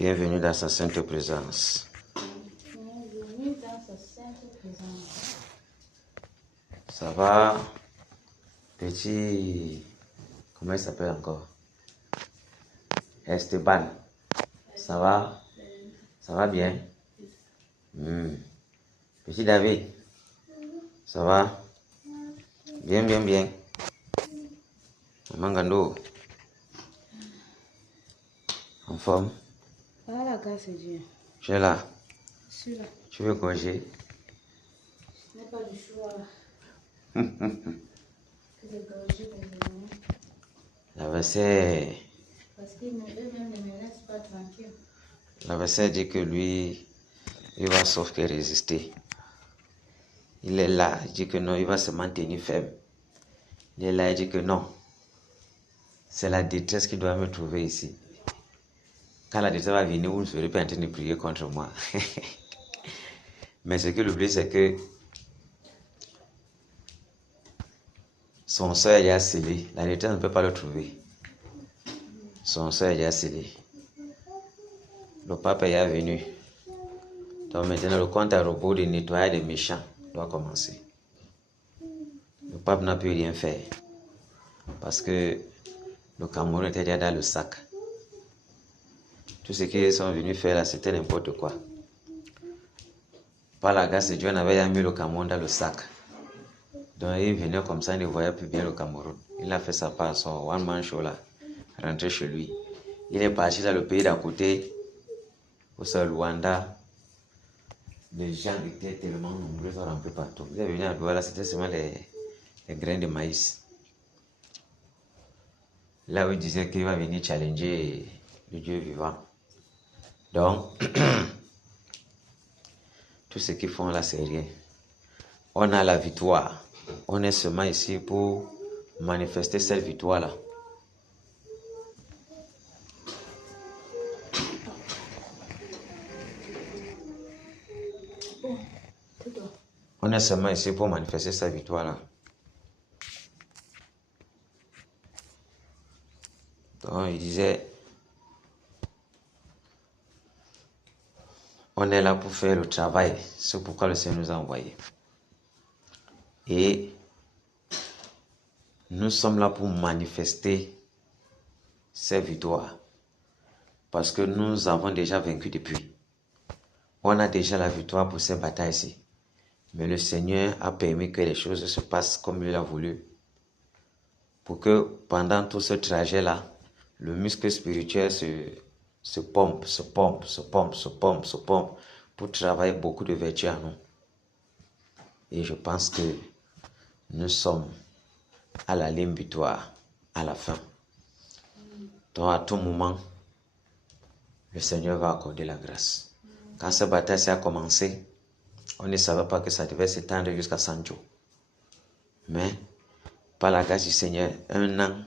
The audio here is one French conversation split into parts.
Bienvenue dans sa sainte présence. Bienvenue dans sa sainte présence. Ça va, petit... Comment il s'appelle encore? Esteban. Ça va? Ça va bien? Petit David. Ça va? Bien, bien, bien. Maman Gando. En forme? Par la grâce de Dieu. Tu es là? Je suis là. Tu veux congé? Je n'ai pas du choix. Que de gorger des éléments. L'adversaire... Parce qu'eux-mêmes ne me laissent pas tranquille. L'adversaire dit que lui, il va sauf que résister. Il est là, il dit que non, il va se maintenir ferme. Il est là, il dit que non. C'est la détresse qui doit me trouver ici. Quand la détresse va venir, vous ne serez pas en train de prier contre moi. Mais ce qu'il oublie, c'est que son sort est déjà scellé. La détresse ne peut pas le trouver. Son sort est déjà scellé. Le pape est déjà venu. Donc maintenant, le compte à rebours de nettoyage des méchants doit commencer. Le pape n'a pu rien faire. Parce que le Cameroun était déjà dans le sac. Tout ce qu'ils sont venus faire là, c'était n'importe quoi. Par la grâce de Dieu, on avait déjà mis le Cameroun dans le sac. Donc il venait comme ça, il ne voyait plus bien le Cameroun. Il a fait sa part, son one-man show là, rentré chez lui. Il est parti dans le pays d'à côté, au Luanda. Les gens étaient tellement nombreux, ils sont rentrés partout. Il est venu à Douala, c'était seulement les grains de maïs. Là où il disait qu'il va venir challenger le Dieu vivant. Donc, tout ce qu'ils font là, c'est rien. On a la victoire. On est seulement ici pour manifester cette victoire-là. On est seulement ici pour manifester cette victoire-là. Donc, il disait, on est là pour faire le travail. C'est pourquoi le Seigneur nous a envoyés. Et nous sommes là pour manifester ces victoires. Parce que nous avons déjà vaincu depuis. On a déjà la victoire pour ces batailles-ci. Mais le Seigneur a permis que les choses se passent comme il a voulu. Pour que pendant tout ce trajet-là, le muscle spirituel se pompe pour travailler beaucoup de vertus à nous. Et je pense que nous sommes à la ligne victoire, à la fin. Donc à tout moment, le Seigneur va accorder la grâce. Quand cette bataille a commencé, on ne savait pas que ça devait s'étendre jusqu'à Sancho. Mais, par la grâce du Seigneur, un an,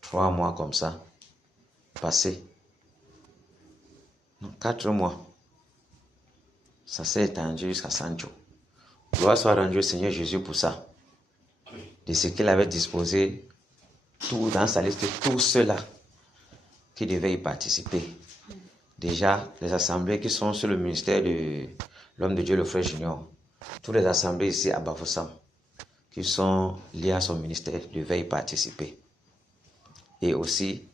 3 mois comme ça, passé. 4 mois. Ça s'est étendu jusqu'à Sancho. Gloire soit rendue au Seigneur Jésus pour ça. De ce qu'il avait disposé, tout dans sa liste, tous ceux-là qui devaient y participer. Déjà, les assemblées qui sont sur le ministère de l'homme de Dieu, le frère Junior, toutes les assemblées ici à Bafoussam, qui sont liées à son ministère, devaient y participer. Et aussi,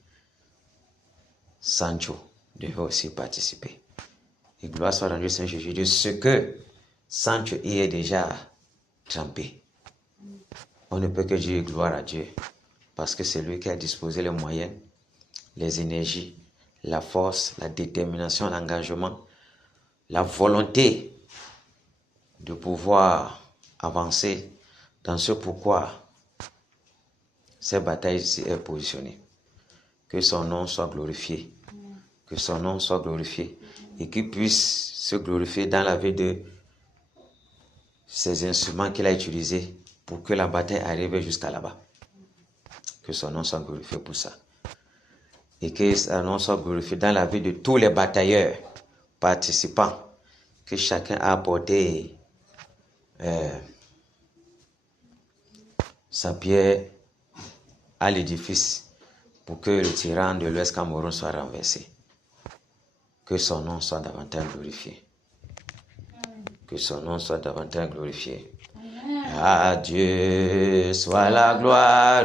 Sancho devait aussi participer. Et gloire soit rendue au Seigneur Jésus de ce que Sancho y est déjà trempé. On ne peut que dire gloire à Dieu, parce que c'est lui qui a disposé les moyens, les énergies, la force, la détermination, l'engagement, la volonté de pouvoir avancer dans ce pourquoi cette bataille ici est positionnée. Que son nom soit glorifié. Que son nom soit glorifié. Et qu'il puisse se glorifier dans la vie de ces instruments qu'il a utilisés pour que la bataille arrive jusqu'à là-bas. Que son nom soit glorifié pour ça. Et que son nom soit glorifié dans la vie de tous les batailleurs, participants, que chacun a apporté sa pierre à l'édifice pour que le tyran de l'Ouest Cameroun soit renversé. Que son nom soit davantage glorifié. Que son nom soit davantage glorifié. À Dieu soit la gloire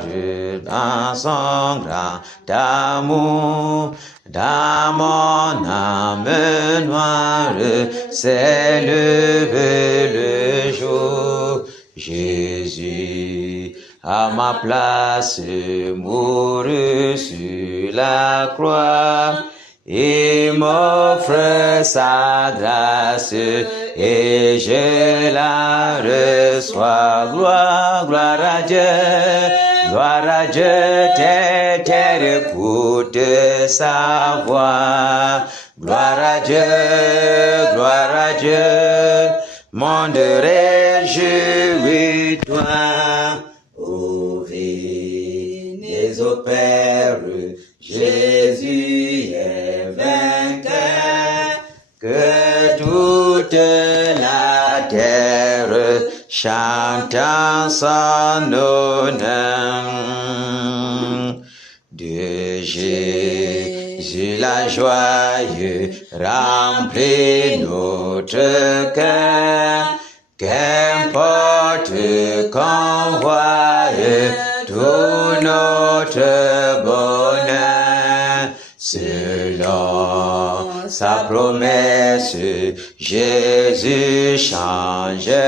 dans son grand amour. Dans mon âme noire s'est levé le jour. Jésus, à ma place, mourut sur la croix. Il m'offre sa grâce et je la reçois. Gloire, gloire à Dieu, gloire à Dieu, terre écoute sa voix. Gloire à Dieu, gloire à Dieu, monde réjouis-toi. Ô venez au Père, Jésus est vainqueur, que toute la terre chante en son honneur. De Jésus la joie remplit notre cœur, qu'importe qu'on voie tout notre bonheur. Selon sa promesse, Jésus changera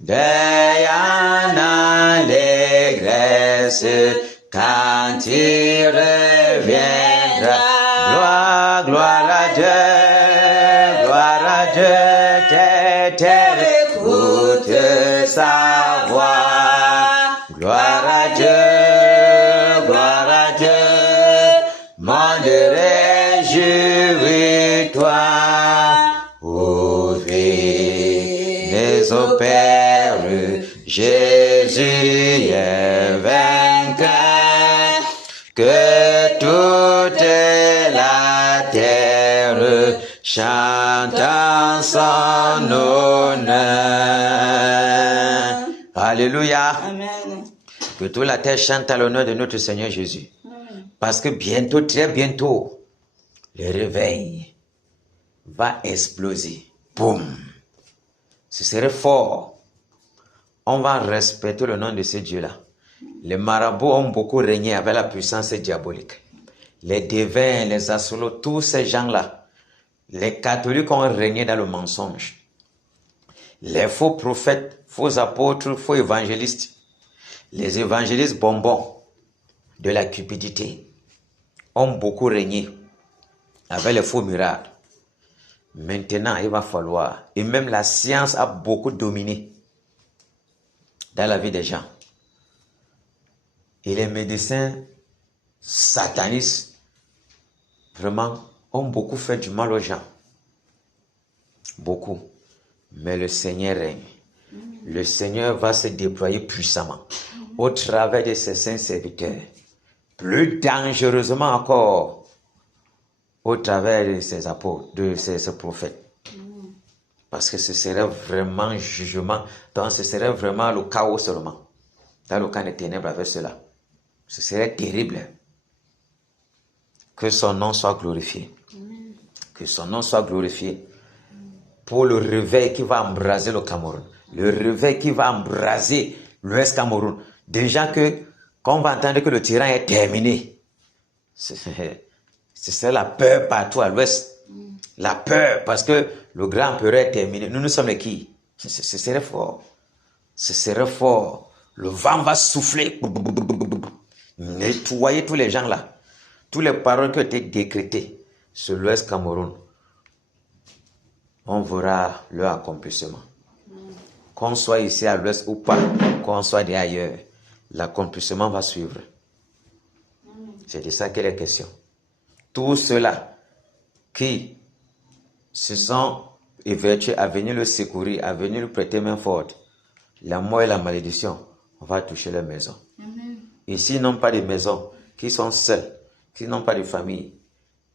veille en allégresse quand il reviendra. Gloire, gloire à Dieu, gloire à Dieu, terre écoute sa voix. Gloire à Dieu, gloire à Dieu, monde réjouis-toi. Ô venez au Père, Jésus est vainqueur, que toute la terre chante en son honneur. Alléluia. Amen. Que toute la terre chante à l'honneur de notre Seigneur Jésus. Parce que bientôt, très bientôt, le réveil va exploser. Boum. Ce serait fort. On va respecter le nom de ce Dieu-là. Les marabouts ont beaucoup régné avec la puissance diabolique. Les devins, les assolos, tous ces gens-là. Les catholiques ont régné dans le mensonge. Les faux prophètes, faux apôtres, faux évangélistes. Les évangélistes bonbons de la cupidité ont beaucoup régné avec les faux miracles. Maintenant, il va falloir, et même la science a beaucoup dominé dans la vie des gens. Et les médecins satanistes, vraiment, ont beaucoup fait du mal aux gens. Beaucoup. Mais le Seigneur règne. Le Seigneur va se déployer puissamment au travers de ses saints serviteurs. Plus dangereusement encore au travers de ses apôtres, de ses prophètes. Parce que ce serait vraiment jugement. Donc ce serait vraiment le chaos seulement. Dans le camp des ténèbres avec cela. Ce serait terrible. Que son nom soit glorifié. Que son nom soit glorifié. Pour le réveil qui va embraser le Cameroun. Le réveil qui va embraser l'Ouest Cameroun. Déjà qu'on va entendre que le tyran est terminé. C'est la peur partout à l'Ouest. La peur parce que le grand empereur est terminé. Nous sommes les qui? Ce serait fort. Ce serait fort. Le vent va souffler. Nettoyer tous les gens là. Tous les paroles qui ont été décrétées sur l'Ouest Cameroun. On verra leur accomplissement. Qu'on soit ici à l'Ouest ou pas, qu'on soit d'ailleurs, l'accomplissement va suivre. C'est de ça qu'elle est question. Tous ceux-là qui se sont évertués à venir le secourir, à venir lui prêter main forte, la mort et la malédiction, on va toucher leur maison. Et s'ils n'ont pas de maison, qui sont seuls, qui n'ont pas de famille,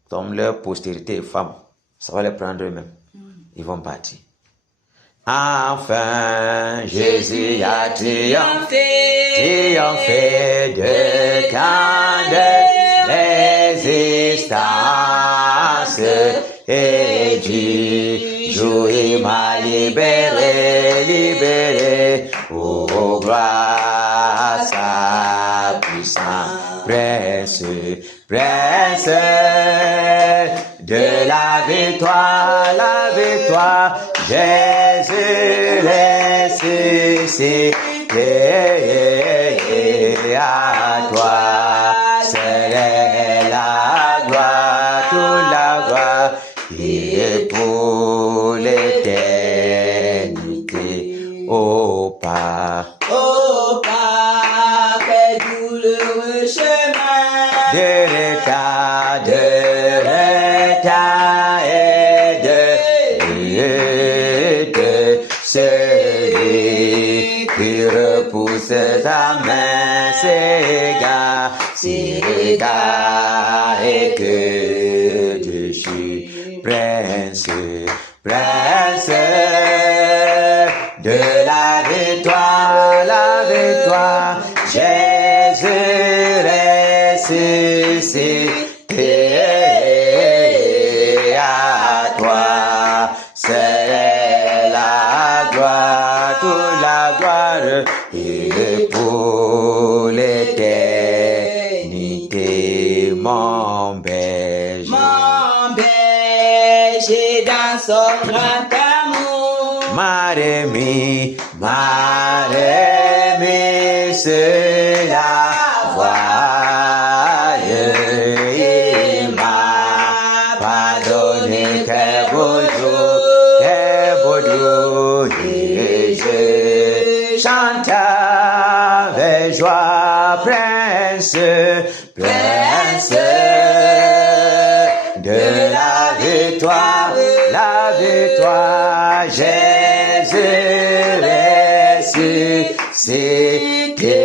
comme leur postérité et femmes, ça va les prendre eux-mêmes. Ils vont partir. Enfin, Jésus a triomphé de quand de résistance et du jour il m'a libéré, oh gloire sa puissance, prince de la victoire, Jésus ressuscité, à toi serait la gloire, toute la gloire, et pour l'éternité, au Père, quel douloureux chemin de retard et de celui qui repousse ta main, s'égare et que je suis prince de la victoire, Jésus ressuscité, à toi c'est la gloire, toute la gloire, et pour l'éternité, mon berger dans son grand amour, m'a remis sur la voie, il m'a pardonné, quel beau jour, et je chante avec joie, prince de la victoire, Jésus ressuscité,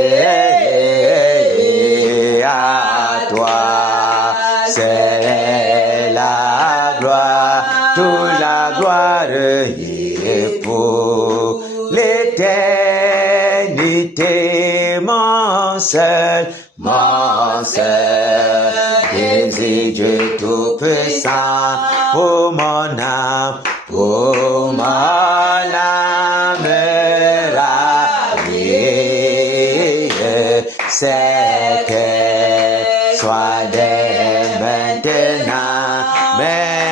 à toi c'est la gloire, toute la gloire, et pour l'éternité, mon seul désir, Dieu tout-puissant, pour mon âme ravie, c'est qu'elle soit dès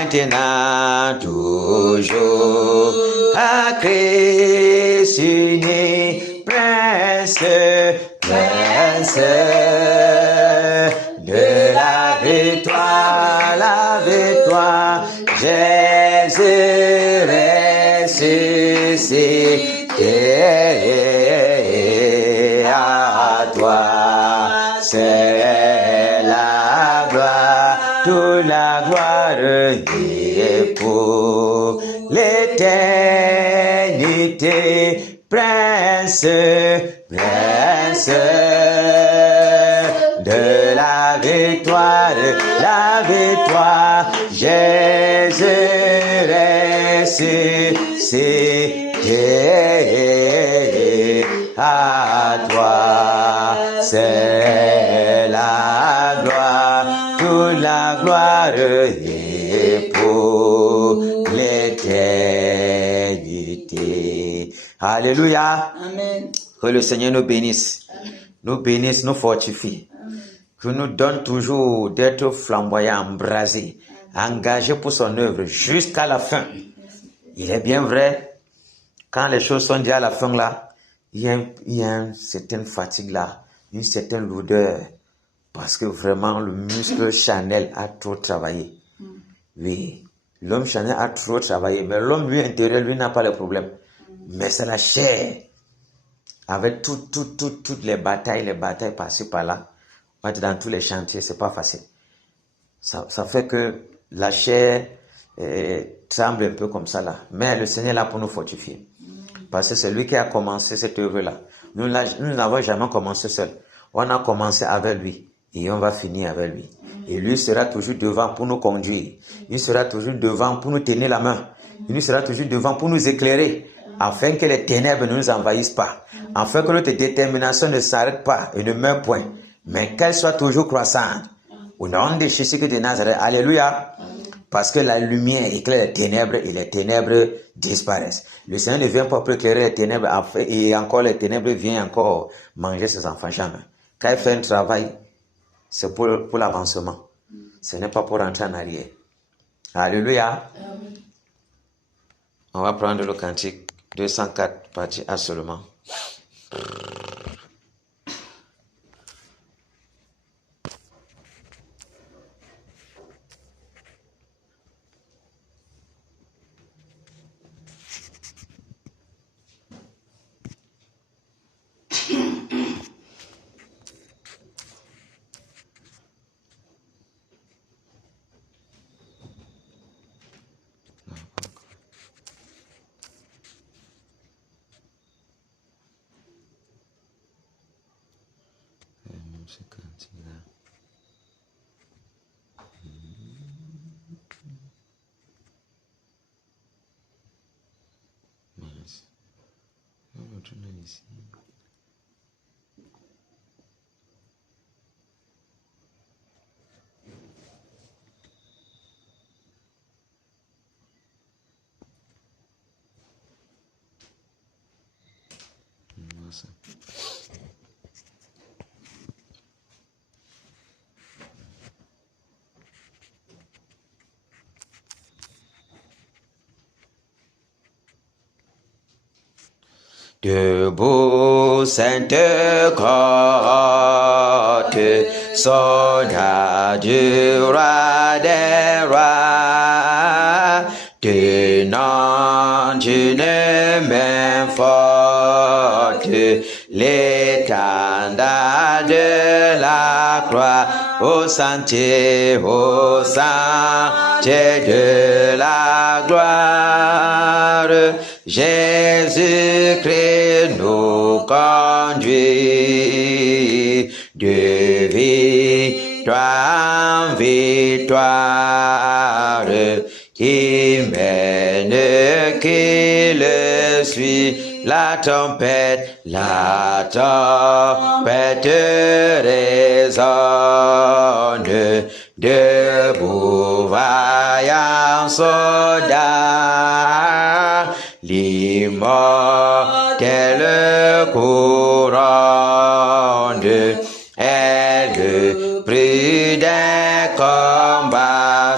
maintenant, toujours, à Christ uni, prince de la victoire, Jésus ressuscité, à toi c'est la gloire, toute la gloire, et pour l'éternité, prince de la victoire, Jésus ressuscité, à toi c'est la gloire, toute la gloire, et pour l'éternité. Alléluia. Amen. Que le Seigneur nous bénisse, nous fortifie, que nous donne toujours d'être flamboyants, embrasés, engagés pour son œuvre jusqu'à la fin. Il est bien vrai, quand les choses sont déjà à la fin là, il y a une certaine fatigue là, une certaine lourdeur, parce que vraiment le muscle charnel a trop travaillé. Oui, l'homme charnel a trop travaillé, mais l'homme lui intérieur, lui n'a pas le problème. Mais c'est la chair, avec toutes les batailles par-ci par-là, dans tous les chantiers, c'est pas facile. Ça fait que la chair tremble un peu comme ça là. Mais le Seigneur est là pour nous fortifier. Parce que c'est lui qui a commencé cette œuvre-là. Nous n'avons jamais commencé seul. On a commencé avec lui et on va finir avec lui. Et lui sera toujours devant pour nous conduire. Il sera toujours devant pour nous tenir la main. Il sera toujours devant pour nous éclairer. afin que les ténèbres ne nous envahissent pas, afin que notre détermination ne s'arrête pas et ne meure point, mais qu'elle soit toujours croissante. Au nom de Jésus de Nazareth, alléluia. Parce que la lumière éclaire les ténèbres et les ténèbres disparaissent. Le Seigneur ne vient pas pour éclairer les ténèbres et encore les ténèbres viennent encore manger ses enfants. Jamais. Quand il fait un travail, c'est pour l'avancement. Ce n'est pas pour rentrer en arrière. Alléluia. On va prendre le cantique 204, partie A seulement. Ce cantique-là. Mince. On va retourner ici. Nossa. Debout, sainte côte, soldat du roi des rois, tenant d'une main forte l'étendard de la croix, au sentier de la gloire. Jésus-Christ nous conduit de victoire en victoire, qui mène, qui le suit, la tempête résonne. Debout, vaillant soldat, l'immortelle couronne est le prix d'un combat.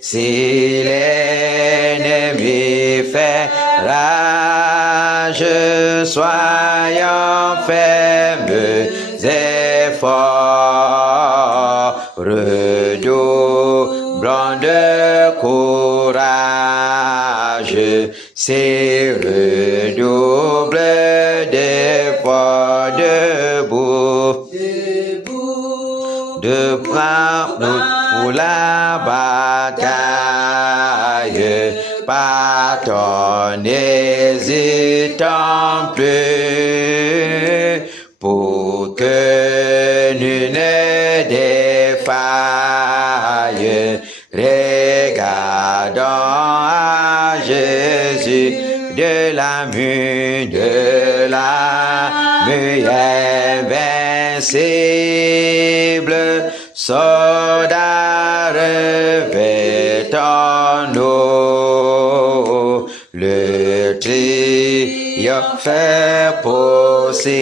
Si l'ennemi fait rage, soyons fermes et forts, redoublons de courage, c'est redouble d'efforts, debout, de prendre pour la bataille, partons, n'hésitons plus, pour que nul ne défaille. Regardons à Jésus de la mue invincible, soldat revêtons-nous le triomphe possible,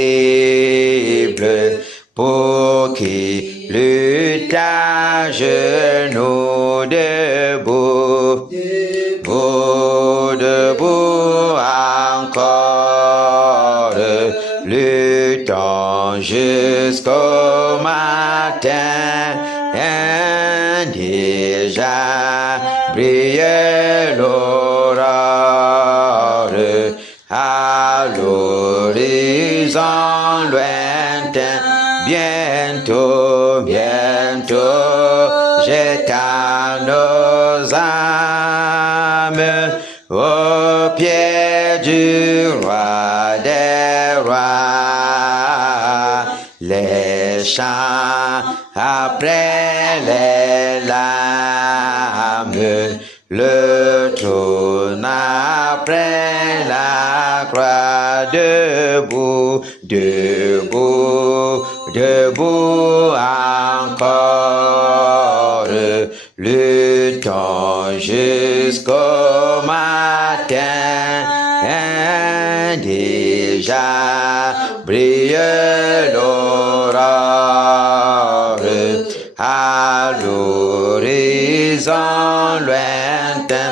pour qui lutte à genoux, debout, debout encore, luttons jusqu'au matin, déjà brille l'aurore, à l'horizon lointain, bientôt, j'étends nos âmes au pied du roi des rois. Les chants après les larmes, le trône après sois debout, debout, debout encore, le temps jusqu'au matin, déjà brille l'aurore, à l'horizon lointain,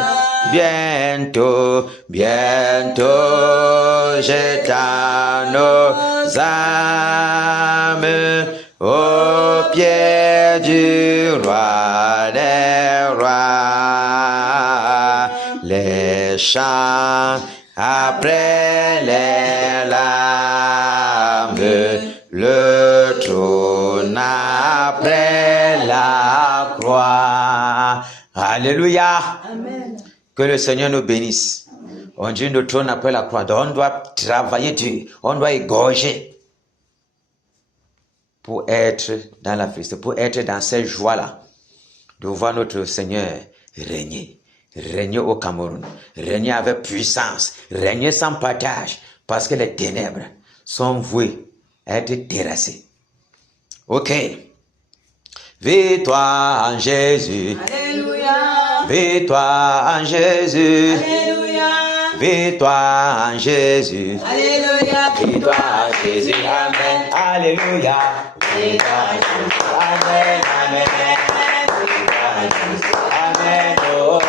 bientôt, bientôt, j'étends nos âmes au pied du roi des rois. Les chants après les larmes, le trône après la croix. Alléluia. Amen. Que le Seigneur nous bénisse. On dit le trône après la croix. Donc on doit travailler dur, on doit égorger pour être dans la félicité, pour être dans cette joie-là, de voir notre Seigneur régner. Régner au Cameroun, régner avec puissance, régner sans partage, parce que les ténèbres sont vouées à être terrassées. Ok. Victoire en Jésus. Alléluia. Victoire en Jésus. Alléluia. Victoire en Jésus. Alléluia. Victoire en Jésus. Amen. Alléluia. Victoire en Jésus. Amen. Amen. Victoire en Jésus. Amen. Oh.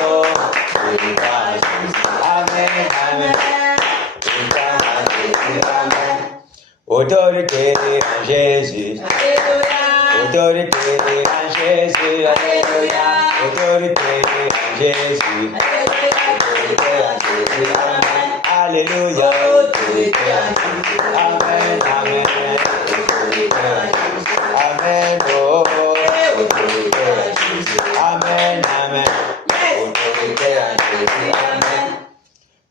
Victoire en Jésus. Amen. Amen. Victoire en Jésus. Amen. Autorité en Jésus. Alléluia. Autorité en Jésus. Alléluia. Autorité en Jésus. Autorité en Jésus. Amen. Alléluia. Autorité en Jésus. Amen. Amen. Autorité en Jésus. Amen. Oh. Autorité en Jésus. Amen. Amen. Autorité en Jésus. Amen.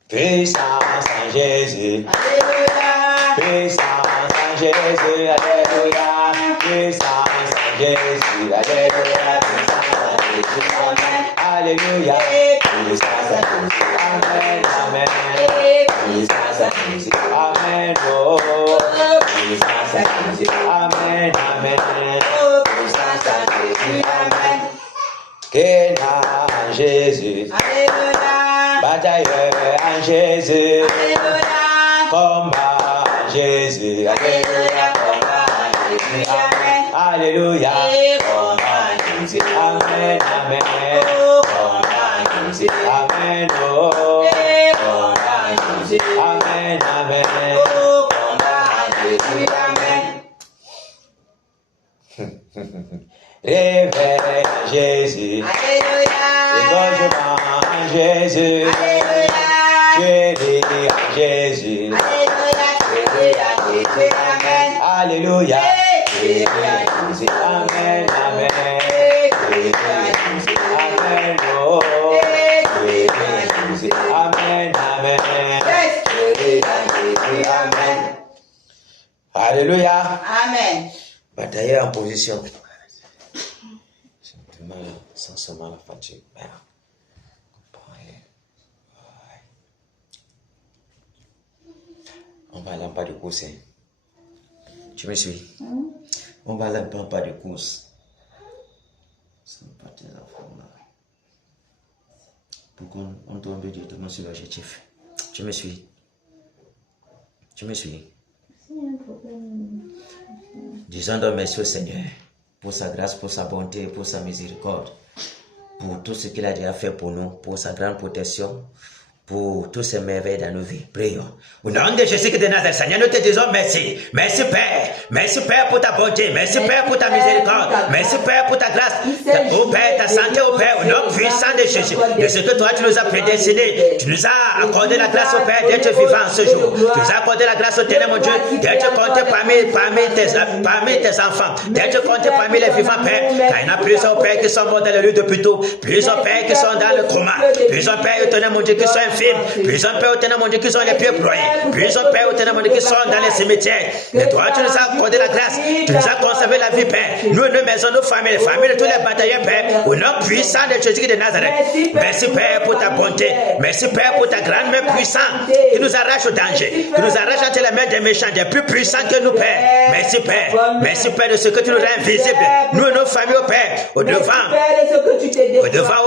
Puissance en Jésus. Alléluia. Puissance en Jésus. Alléluia. Puissance en Jésus. Alléluia. Puissance en Jésus. Amen. Alléluia. Puissance en Jésus. Amen. Amen. Puissance en Jésus. Amen. Oh. Puissance en Jésus. Amen. Amen. Puissance en Jésus. Amen. Kéna en Jésus. Alléluia. Batailleur en Jésus. Alléluia. Combat en Jésus. Alléluia. Combat en Jésus. Amen. Alléluia. Combat en Jésus. Amen. Amen. Combat en Jésus. Amen. Oh. Combat en Jésus. Amen. Amen. Combat en Jésus. Amen. Réveil en Jésus. Alléluia. Égorgement en Jésus. Alléluia. Guéri en Jésus. Alléluia. Alléluia. Amen. Alléluia. Guéri en Jésus. Amen. Amen. Guéri en Jésus. Amen. Oh. Guéri en Jésus. Amen. Amen. Guéri en Jésus. Amen. Alléluia. Amen. Bataillez en position. Sans seulement la fatigue. On va aller en pas de course. Hein. Tu me suis? On va aller en pas de course. Ce ne sont pas tes enfants là. Pour qu'on tombe directement sur l'objectif. Tu me suis? Tu me suis? Disons donc merci au Seigneur pour sa grâce, pour sa bonté, pour sa miséricorde, pour tout ce qu'il a déjà fait pour nous, pour sa grande protection, pour tous ces merveilles dans nos vies. Prions. Au nom de Jésus-Christ de Nazareth, Seigneur, nous te disons merci. Merci Père. Merci Père pour ta bonté. Merci Père pour ta miséricorde. Merci Père pour ta grâce. Oh Père, ta santé, oh Père, au nom puissant de Jésus. De ce que toi, tu nous as prédestinés. Tu nous as accordé la grâce, oh Père, d'être vivant ce jour. Tu nous as accordé la grâce, au Ténèbre, mon Dieu, d'être compté parmi tes enfants. D'être compté parmi les vivants, Père. Car il y en a plusieurs, Père, qui sont morts dans le lieu de plutôt. Plusieurs, Père, qui sont dans le coma. Plusieurs, Père, étonnés, mon Dieu, qui sont infirmes. Puissant Père éternel, mon Dieu, qui sont les pieds broyés. Puissant Père éternel, mon Dieu, qui sont dans les cimetières. Mais toi, tu nous as accordé la grâce. Tu nous as conservé la vie, Père. Nous, nos maisons, nos familles, les familles de tous les batailleurs, Père. Au nom puissant de Jésus de Nazareth. Merci, Père, pour ta bonté. Merci, Père, pour ta grande main puissante qui nous arrache au danger. Qui nous arrache entre les mains des méchants, des plus puissants que nous, Père. Merci, Père. Merci, Père, de ce que tu nous rends invisibles. Nous et nos familles, au Père. Au devant,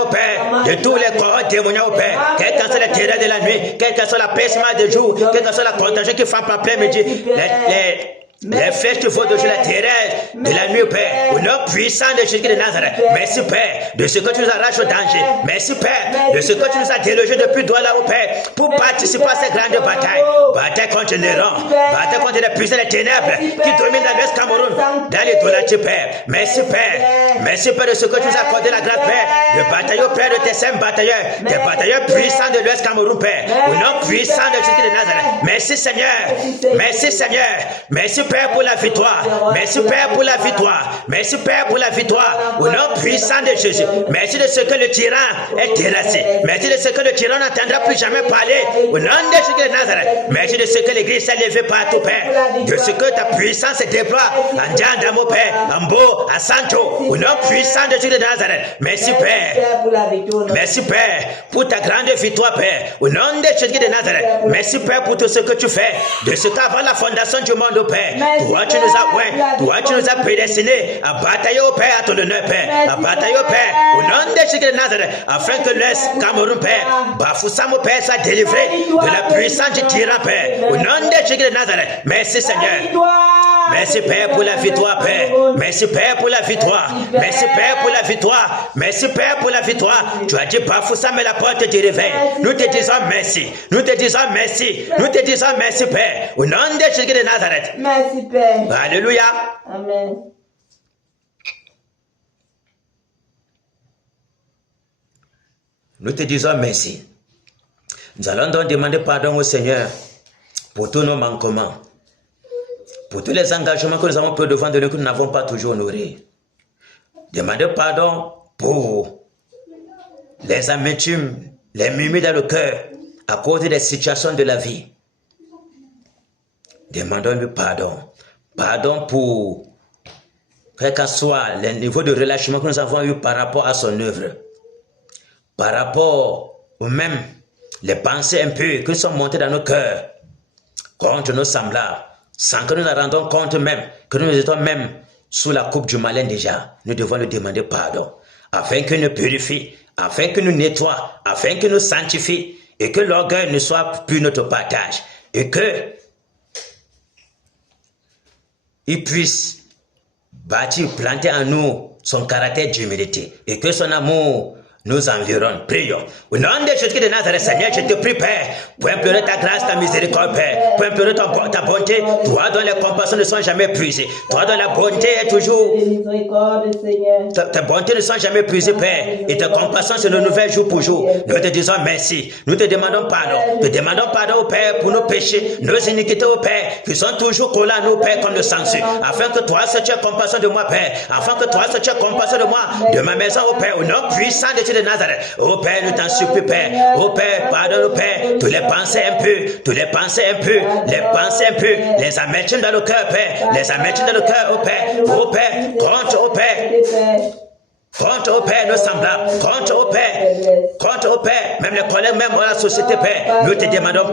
au Père, de tous les corps démoniaques, au Père. Quelle que soit la terreur de la nuit, quel que soit l'apaisement de jour, quelle que soit la contagion qui frappe en plein midi, les flèches qui volent de la terreur de la nuit, Père, au nom puissant de Jésus de Nazareth. Merci, Père, de ce que tu nous arraches au danger. Merci, Père, de ce que tu nous as délogé depuis Douala, au Père, pour participer à ces grandes batailles. Bataille contre l'Iran, bataille contre les puissants des ténèbres qui dominent dans l'Ouest Cameroun, dans l'idolâtrie, Père. Merci, Père. Merci, Père, de ce que tu nous as accordé la grâce, Père, de batailler au Père de tes saints batailleurs, des batailleurs puissants de l'Ouest Cameroun, Père, au nom puissant de Jésus de Nazareth. Merci, Seigneur. Merci, Seigneur. Merci, Père, pour la victoire. Merci, Père, pour la victoire. Merci, Père, pour la victoire. Au nom puissant de Jésus. Merci de ce que le tyran est terrassé. Merci de ce que le tyran n'entendra plus jamais parler. Au nom de Jésus de Nazareth. Merci de ce que l'Église s'est levée partout, Père. De ce que ta puissance se déploie en Djandamo, Père, en Beau, à Santo. Au nom puissant de Jésus de Nazareth. Merci, Père. Merci, Père, pour ta grande victoire, Père. Au nom de Jésus de Nazareth. Merci, Père, pour tout ce que tu fais. De ce qu'avant la fondation du monde, Père. Toi, tu nous as oint, toi, tu nous as prédestinés à batailler au Père à ton honneur, Père, à batailler au Père, au nom de Jésus de Nazareth, afin que l'Est Cameroun, Père, Bafoussam, Père, soit délivré de la puissance du tyran, Père, au nom de Jésus de Nazareth. Merci, Seigneur. Merci, Père, pour la victoire, Père. Merci, Père, pour la victoire. Merci, Père, pour la victoire. Merci, Père, pour la victoire. Tu as dit, Bafoussam est la porte du réveil. Nous te disons merci. Nous te disons merci. Nous te disons merci, Père, au nom de Jésus de Nazareth. Merci, Père. Alléluia. Amen. Nous te disons merci. Nous allons donc demander pardon au Seigneur pour tous nos manquements, pour tous les engagements que nous avons pris devant de nous que nous n'avons pas toujours honorés. Demander pardon pour les amertumes, les murmures dans le cœur à cause des situations de la vie. Demandons-lui pardon. Pardon pour quel que soit le niveau de relâchement que nous avons eu par rapport à son œuvre. Par rapport aux mêmes, les pensées impures qui sont montées dans nos cœurs contre nos semblables, sans que nous nous rendons compte même que nous étions même sous la coupe du malin déjà. Nous devons lui demander pardon, afin qu'il nous purifie, afin qu'il nous nettoie, afin qu'il nous sanctifie, et que l'orgueil ne soit plus notre partage, et que il puisse bâtir, planter en nous son caractère d'humilité, et que son amour nous environne. Prions. Au nom de Jésus de Nazareth, Seigneur, je te prie, Père, pour implorer ta grâce, ta miséricorde, Père, pour implorer ta bonté, toi dont les compassions ne sont jamais épuisées, toi dont la bonté est toujours... Ta bonté ne sont jamais épuisées, Père, et tes compassions se renouvellent jour pour jour. Nous te disons merci. Nous te demandons pardon. Te demandons pardon, Père, pour nos péchés, nos iniquités, au Père, qui sont toujours collés à nous, Père, comme le sangsue, afin que toi, tu aies compassion de moi, Père, afin que toi, tu aies compassion de moi, de ma maison, au Père, au nom puissant de Nazareth. Oh Père, nous t'en supplie, Père. Oh Père, pardonne-nous, Père, toutes les pensées impures, toutes les pensées impures, les pensées impures, les amertumes dans le cœur, Père, les amertumes dans le cœur, oh Père, contre, oh Père. Contre au Père nos semblables, contre au Père, même les collègues, même dans la société, Père, nous te demandons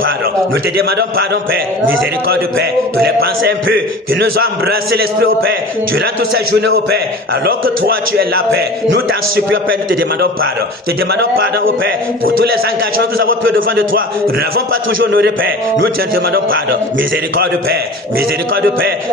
pardon, Père, miséricorde, Père, toutes les pensées impures qui nous ont embrassé l'esprit, au Père, durant toutes ces journées, au Père, alors que toi tu es là, Père, nous t'en supplions, Père, nous te demandons pardon, au Père, pour tous les engagements que nous avons pris devant de toi, que nous n'avons pas toujours honoré, Père, nous te demandons pardon, miséricorde, Père,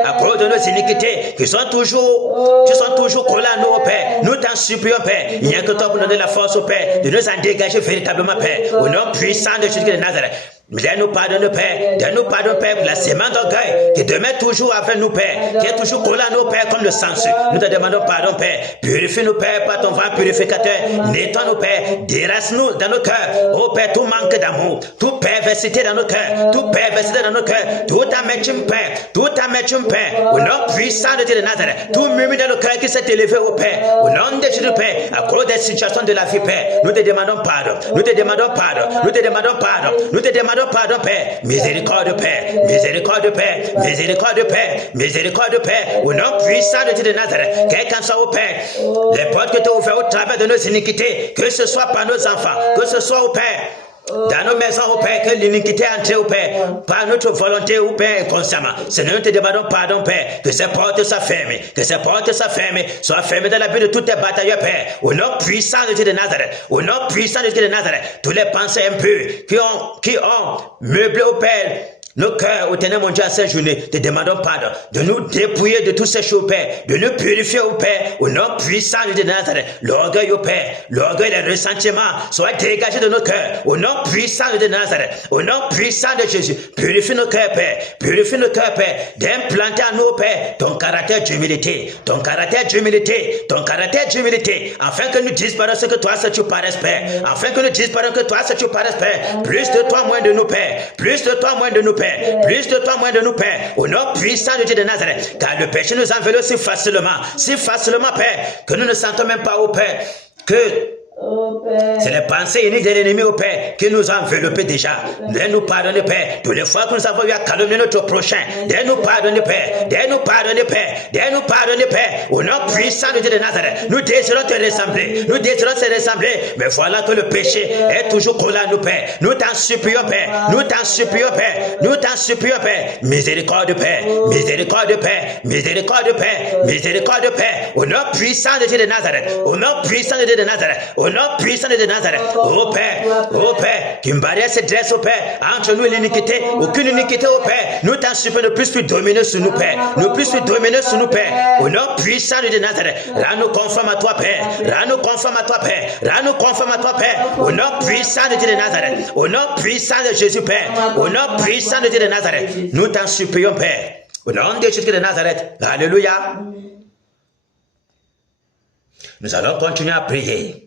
à cause de nos iniquités, qui sont toujours collés à nous, au Père, nous t'en supplions, Père, il n'y a que toi pour nous donner la force, au Père, de nous en dégager véritablement, Père, au nom puissant de Jésus de Nazareth. Donne-nous pardon, Père. Donne-nous pardon, Père, pour la sémence d'orgueil qui demeure toujours avec nous, Père, qui est toujours collé à nos Père comme le sang. Nous te demandons pardon, Père. Purifie-nous, Père, par ton vent purificateur. Nettoie-nous, Père. Dérace-nous dans nos cœurs. Oh, Père, tout manque d'amour, toute perversité dans nos cœurs, toute perversité dans nos cœurs, tout amertume, Père, tout amertume, Père. Au nom puissant de Dieu de Nazareth, tout murmure dans nos cœurs qui s'est élevé au Père. Au nom de Jésus, Père, à cause des situations de la vie, Père, nous te demandons pardon. Nous te demandons pardon. Nous te demandons pardon. Nous te demandons pardon, Père. Miséricorde, Père. Miséricorde, Père. Miséricorde, Père. Miséricorde, Père. Au nom puissant de Dieu de Nazareth, quelqu'un soit au Père. Les portes que tu as ouvertes au travers de nos iniquités, que ce soit par nos enfants, que ce soit au Père. Dans nos maisons, au Père, que l'iniquité est entrée, au Père, par notre volonté, au Père, inconsciemment. Seigneur, nous te demandons pardon, Père, que ces portes soient fermées, que ces portes soient fermées dans la vie de toutes tes batailles, Père. Au nom puissant de Dieu de Nazareth, au nom puissant de Dieu de Nazareth, tous les pensées impures qui ont meublé, au Père, nos cœurs, au ténèbres, mon Dieu, à cette journée, te demandons pardon, de nous dépouiller de tous ces choses, Père, de nous purifier, au Père, au nom puissant de Nazareth. L'orgueil, au Père, l'orgueil, les ressentiments, soient dégagés de nos cœurs, au nom puissant de Nazareth, au nom puissant de Jésus. Purifie nos cœurs, Père, purifie nos cœurs, Père, d'implanter en nous, Père, ton caractère d'humilité, ton caractère d'humilité, ton caractère d'humilité, afin que nous disparaissions ce que toi, ce que tu paraisses, Père, afin que nous disparaissions que toi, ce que tu paraisses, Père, plus de toi, moins de nous, Père, plus de toi, moins de nous, Père. Plus de toi, moins de nous, Père, au nom puissant de Dieu de Nazareth, car le péché nous enveloppe si facilement, Père, que nous ne sentons même pas, au Père, que c'est les pensées uniques de l'ennemi, au Père, qui nous ont enveloppés déjà. Donne-nous pardonner, Père, toutes les fois que nous avons eu à calomnier notre prochain. Donne-nous pardonner, Père. Donne-nous pardonner, Père. Donne-nous pardonner, Père. Au nom puissant de Dieu de Nazareth, nous désirons te ressembler. Nous désirons te ressembler. Mais voilà que le péché est toujours collé à nous, Père. Nous t'en supplions, Père. Nous t'en supplions, Père. Nous t'en supplions, Père. Miséricorde, Père. Miséricorde, Père. Miséricorde, Père. Miséricorde, Père. Au nom puissant de Dieu de Nazareth. Au nom puissant de Dieu de Nazareth. Au nom puissant de Nazareth, oh Père, qu'une barrière se dresse, au Père, entre nous et l'iniquité, aucune iniquité, au Père, nous t'en supplions, ne puisse plus dominer sur nous, Père, ne puisse plus dominer sur nous, Père, au nom puissant de Nazareth, rends-nous conformes à toi, Père, rends-nous conformes à toi, Père, rends-nous conformes à toi, Père, au nom puissant de Dieu de Nazareth, au nom puissant de Jésus, Père, au nom puissant de Dieu de Nazareth, nous t'en supplions, Père, au nom de Jésus de Nazareth, alléluia. Nous allons continuer à prier.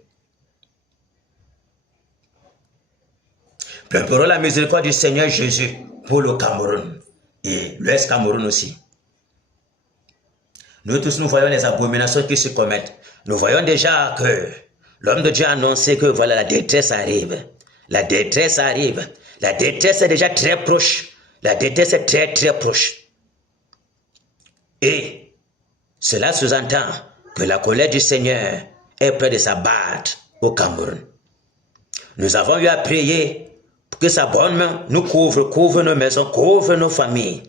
Pleurons la miséricorde du Seigneur Jésus pour le Cameroun et l'Ouest Cameroun aussi. Nous tous, nous voyons les abominations qui se commettent. Nous voyons déjà que l'homme de Dieu a annoncé que voilà, la détresse arrive. La détresse arrive. La détresse est déjà très proche. La détresse est très très proche. Et cela sous-entend que la colère du Seigneur est près de s'abattre au Cameroun. Nous avons eu à prier pour que sa bonne main nous couvre nos maisons, couvre nos familles.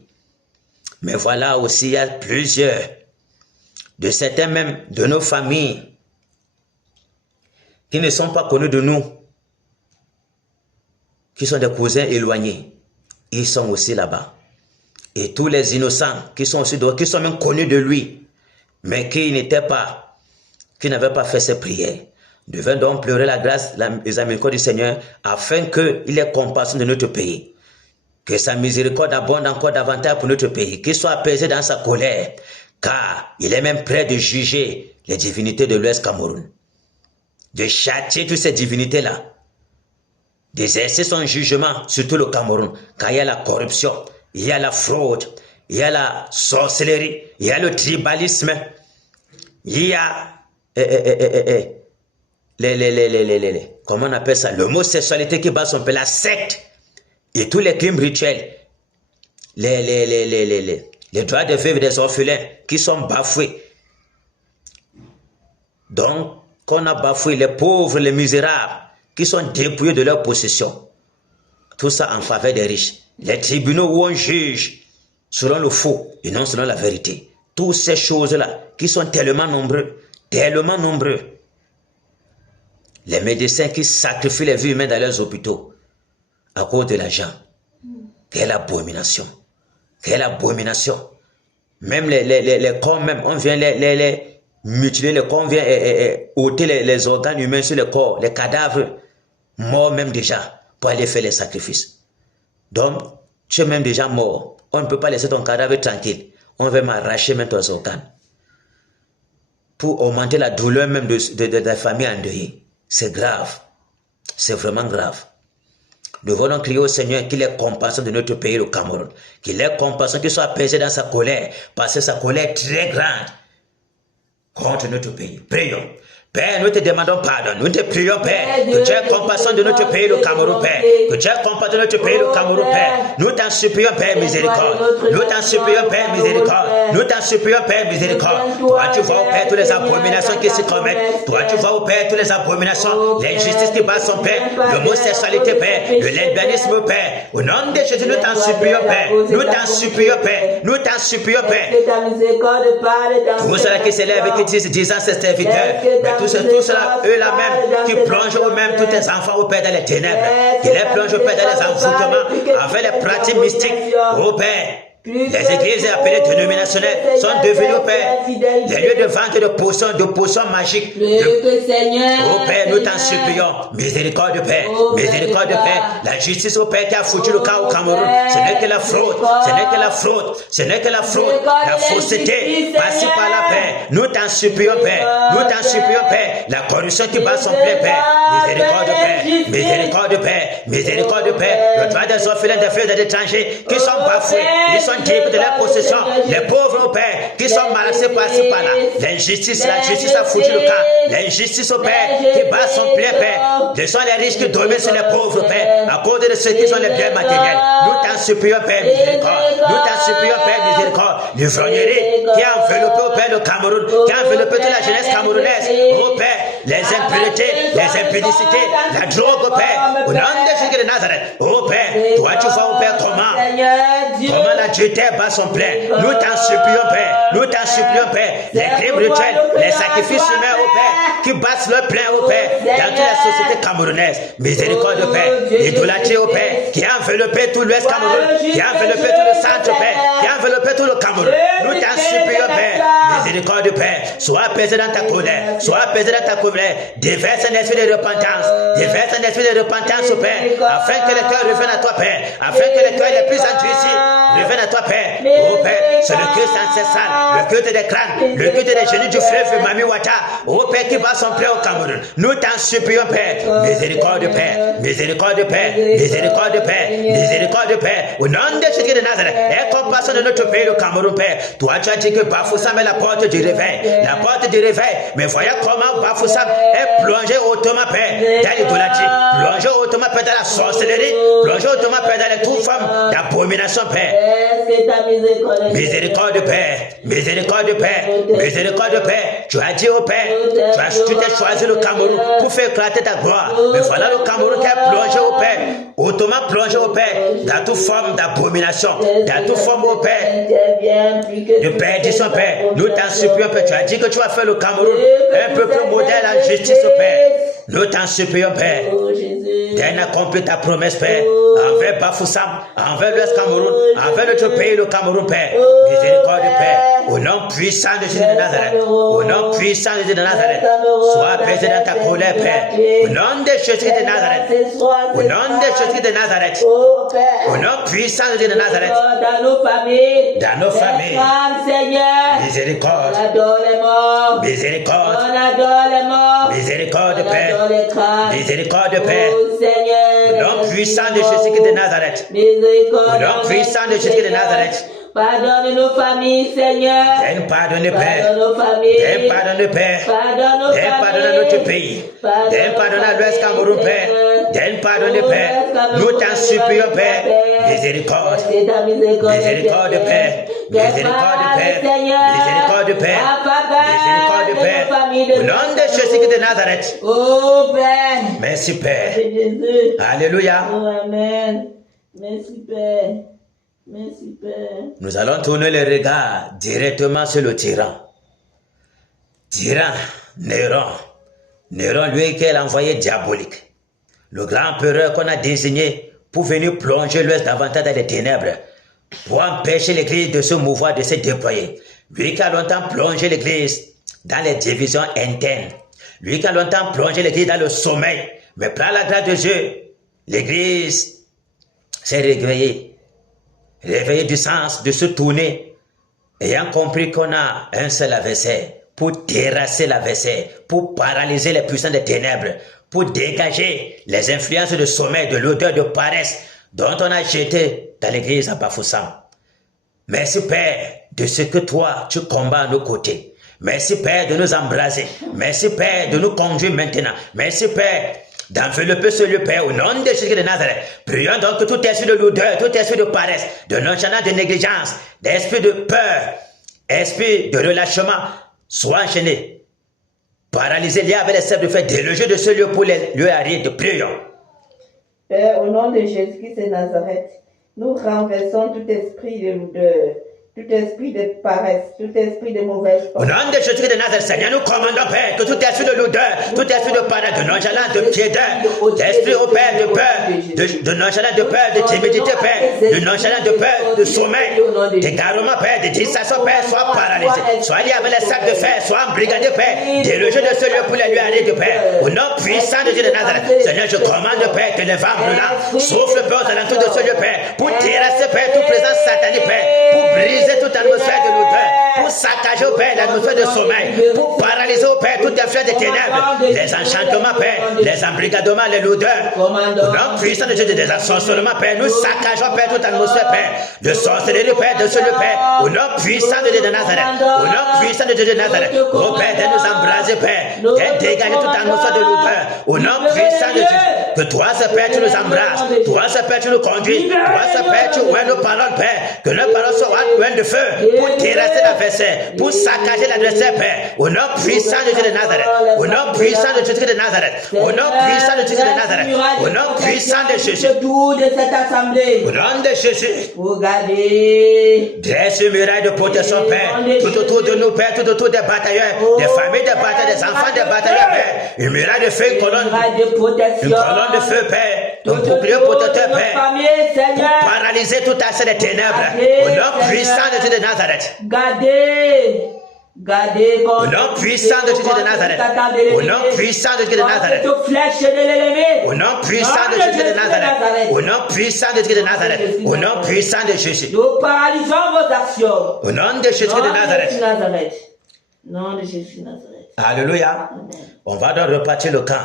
Mais voilà aussi, il y a plusieurs de certains même de nos familles qui ne sont pas connus de nous, qui sont des cousins éloignés. Ils sont aussi là-bas. Et tous les innocents qui sont aussi dehors, qui sont même connus de lui, mais qui n'avaient pas fait ses prières. Nous devons donc pleurer la grâce, les miséricordes du Seigneur, afin qu'il ait compassion de notre pays. Que sa miséricorde abonde encore davantage pour notre pays, qu'il soit apaisé dans sa colère, car il est même prêt de juger les divinités de l'Ouest Cameroun, de châtier toutes ces divinités-là, d'exercer son jugement sur tout le Cameroun, car il y a la corruption, il y a la fraude, il y a la sorcellerie, il y a le tribalisme, il y a comment on appelle ça, l'homosexualité qui bat son père, la secte et tous les crimes rituels, les droits des veuves et des orphelins qui sont bafoués. Donc, qu'on a bafoué les pauvres, les misérables qui sont dépouillés de leur possession. Tout ça en faveur des riches. Les tribunaux où on juge selon le faux et non selon la vérité. Toutes ces choses-là qui sont tellement nombreux. Les médecins qui sacrifient les vies humaines dans leurs hôpitaux à cause de l'argent. Quelle abomination. Quelle abomination. Même les corps, même, on vient les mutiler, les corps, on vient ôter les organes humains sur les corps, les cadavres morts même déjà, pour aller faire les sacrifices. Donc, tu es même déjà mort. On ne peut pas laisser ton cadavre tranquille. On va m'arracher même ton organes. Pour augmenter la douleur même de la famille endeuillée. C'est grave. C'est vraiment grave. Nous voulons crier au Seigneur qu'il ait compassion de notre pays, le Cameroun. Qu'il ait compassion, qu'il soit apaisé dans sa colère. Parce que sa colère est très grande contre notre pays. Prions. Père, nous te demandons pardon. Nous te prions, Père, que tu aies compassion de notre pays, le Cameroun, Père. Que tu aies compassion de notre pays, le Cameroun, Père. Nous t'en supplions, Père, miséricorde. Nous t'en supplions, Père, miséricorde. Nous t'en supplions, Père, miséricorde. Toi, tu vois, au Père, toutes les abominations qui se commettent. Toi, tu vois, au Père, toutes les abominations, l'injustice qui bat son Père, l'homosexualité, Père, le lesbianisme, Père. Au nom de Jésus, nous t'en supplions, Père. Nous t'en supplions, Père. Nous t'en supplions, Père. Tous ceux qui s'élèvent et qui disent à ses serviteurs, mais tous ceux-là, eux-là même, qui plongent eux-mêmes tous tes enfants au Père dans les ténèbres, qui les plongent au Père dans les envoûtements, avec les pratiques mystiques, au Père. Les églises appelées dénominationnelles sont devenues, au Père, des lieux de vente de potions magiques. Au Père, nous t'en supplions. Miséricorde, Père. Miséricorde, Père. La justice, au Père, qui a foutu le cas au Cameroun. Ce n'est que la fraude. Ce n'est que la fraude. Ce n'est que la fraude. La fausseté. Passez par la Père. Nous t'en supplions, Père. Nous t'en supplions, Père. La corruption qui bat son plein, Père. Miséricorde, Père. Miséricorde, Père. Miséricorde, Père. Le droit des orphelins, des frères, des étrangers qui sont bafoués. Ils sont libres de leur possession. Les pauvres, au Père, qui sont malassés par-ci par-là. L'injustice, la justice a foutu le camp. L'injustice, au Père, qui bat son plein, Père. Ce sont les riches qui dominent sur les pauvres, Père, à cause de ceux qui ont les biens matériels. Nous t'en supplions, Père, miséricorde. Nous t'en supplions, Père, miséricorde. L'ivrognerie qui a enveloppé, au Père, le Cameroun, qui a enveloppé toute la jeunesse camerounaise. Au Père, les impuretés, les impudicités, la drogue, au Père, au nom de Jésus de Nazareth. Au Père, toi tu vois, au Père, comment la dureté bat son plein. Nous t'en supplions, Père. Nous t'en supplions, Père. Les crimes rituels, les sacrifices humains, au Père, qui battent leur plein, au Père, dans toute la société camerounaise. Miséricorde, Père. L'idolâtrie, au Père, qui a enveloppé tout l'Ouest Cameroun, qui a enveloppé tout le centre, Père, qui a enveloppé tout le Cameroun. Nous t'en supplions, Père. Miséricorde, Père. Sois apaisé dans ta colère. Sois apaisé dans ta colère. Déverse un esprit de repentance. Déverse un esprit de repentance, au Père, afin que les cœurs reviennent à toi, Père. Afin que les cœurs les plus endurcis reviennent à toi, Père. Oh Père, c'est le culte ancestral, le culte des crânes, le culte des genoux du fleuve Mami Wata. Oh Père, qui bat son plein au Cameroun. Nous t'en supplions, Père. Miséricorde, Père. Miséricorde, Père. Miséricorde, Père. Miséricorde, Père. Au nom de Jésus de Nazareth, aie compassion de notre pays, le Cameroun, Père. Toi, tu as dit que Bafoussam est la porte du réveil. La porte du réveil. Mais voyons comment Bafoussam est plongé autrement, Père, dans l'idolâtrie. Plongé autrement, Père, dans la sorcellerie. Plongé autrement, Père, dans les toutes formes d'abomination, Père. Miséricorde, Père. Miséricorde, Père. Miséricorde, Père. Tu as dit au Père, tu t'es choisi le Cameroun pour faire éclater ta gloire. Mais voilà le Cameroun qui est plongé au Père, autrement plongé au Père, dans toute forme d'abomination, dans toute forme au Père, de perdition, Père. Nous t'en supplions, Père. Tu as dit que tu vas faire le Cameroun un peu plus modèle en justice, au Père. Nous t'en supplions, Père. T'as accompli ta promesse, Père, envers Bafoussam, envers l'Ouest Cameroun, envers notre pays, le Cameroun, Père. Miséricorde, Père. Au nom puissant de Jésus de Nazareth. Au nom puissant de Jésus de Nazareth. Sois apaisé dans ta colère, Père. Au nom de Jésus de Nazareth. Au nom de Jésus de Nazareth. Au nom puissant de Jésus de Nazareth. Dans nos familles. Dans nos familles. Seigneur. Miséricorde. On adore les morts. Miséricorde. On adore les morts. Miséricorde, Père. On adore les crânes. Miséricorde, Père. Oh Seigneur. Au nom puissant de Jésus de Nazareth. Miséricorde. Au nom puissant de Jésus de Nazareth. Pardonne nos familles, Seigneur. Donne pardon, Père. Pardonne nos familles. Donne pardon, Père. Pardonne nos Donne familles. pardon à notre pays. Donne pardon à l'Ouest Cameroun, Père. Donne pardon, Père. Nous t'en supplions, Père. Miséricorde. Miséricorde, Père. Miséricorde, Père. Miséricorde, Père. Miséricorde, Père. Au nom de Jésus de Nazareth. Oh Père. Merci, Père. Jésus. Alléluia. Oh, amen. Merci, Père. Merci, Père. Nous allons tourner le regard directement sur le tyran. Tyran, Néron. Néron, lui, qui est l'envoyé diabolique. Le grand empereur qu'on a désigné pour venir plonger l'Ouest davantage dans les ténèbres, pour empêcher l'Église de se mouvoir, de se déployer. Lui qui a longtemps plongé l'Église dans les divisions internes. Lui qui a longtemps plongé l'Église dans le sommeil. Mais par la grâce de Dieu, l'Église s'est réveillé. Réveillé du sens de se tourner, ayant compris qu'on a un seul adversaire pour terrasser l'adversaire, pour paralyser les puissants des ténèbres, pour dégager les influences de sommeil, de l'odeur de paresse dont on a jeté dans l'église à Bafoussam. Merci Père de ce que toi tu combats à nos côtés. Merci Père de nous embraser. Merci Père de nous conduire maintenant. Merci Père d'envelopper ce lieu, Père, au nom de Jésus de Nazareth. Prions donc que tout esprit de lourdeur, tout esprit de paresse, de nonchalance, de négligence, d'esprit de peur, esprit de relâchement, soit enchaîné, paralysé, lié avec les serfs de fer, délogé de ce lieu pour les lieux arides de prions. Père, au nom de Jésus-Christ de Nazareth, nous renversons tout esprit de lourdeur, tout esprit de paresse, tout esprit de mauvaise Au nom de Jésus de Nazareth, Seigneur, nous commandons, Père, que tout esprit de lourdeur, tout esprit de paresse, de nonchalance, de piédeur, d'esprit, au Père, de peur, de nonchalance, de peur, de timidité, Père, de nonchalance, de peur, de sommeil, d'égarement, Père, de distraction, Père, soit paralysé, soit lié avec les sacs de fer, soit embrigadé, Père, délogé de ce lieu pour les lieux arides, Père. Au nom puissant de Dieu de Nazareth, Seigneur, je commande, Père, que les vents brûlants soufflent, Père, aux alentours de ce lieu, Père, pour terrasser, Père, toute présence satanique, Père, pour briser toute atmosphère de l'odeur, pour saccager au Père l'atmosphère de sommeil, pour paralyser au Père toute influence des ténèbres, les enchantements, Père, les embrigadements, les lourdeurs. Au nom puissant de Dieu, des ascensionnements, Père, nous saccageons, Père, toute atmosphère, Père, de sorcellerie, Père, de ce lieu, Père, au nom puissant de Dieu de Nazareth, au nom puissant de Dieu de Nazareth, au Père, de nous embraser, Père, de dégager toute atmosphère de lourdeur, au nom puissant de Dieu, que toi, ce Père, tu nous embrasses, toi, ce Père, tu nous conduis, toi, ce Père, tu ouvres nos paroles, Père, que nos paroles soient ouvertes de feu, pour terrasser l'adversaire, pour saccager l'adversaire, Père, au nom puissant de Dieu de Nazareth, au nom puissant de Jésus de Nazareth, au nom puissant de Jésus de Nazareth, au nom puissant de Jésus, de cette assemblée. au nom de Jésus, Regardez. dresse une muraille de protection, Père, tout autour de nous, Père, tout autour des batailleurs, des familles des batailleurs, des enfants des batailleurs, Père, une muraille de feu, une colonne de feu, Père, ton bouclier protecteur, Père, pour paralyser tout accès des ténèbres, au nom puissant de Dieu de Nazareth. Gardez. Gardez Au nom puissant de Jésus de Nazareth. Au nom puissant de Jésus de Nazareth. Au nom puissant de Jésus de Nazareth. Au nom puissant de Jésus de Nazareth. Au nom puissant de Jésus. Nous paralysons vos actions. Au nom de Jésus de Nazareth. Nom de Jésus de Nazareth. Alléluia. Amen. On va donc repartir le camp.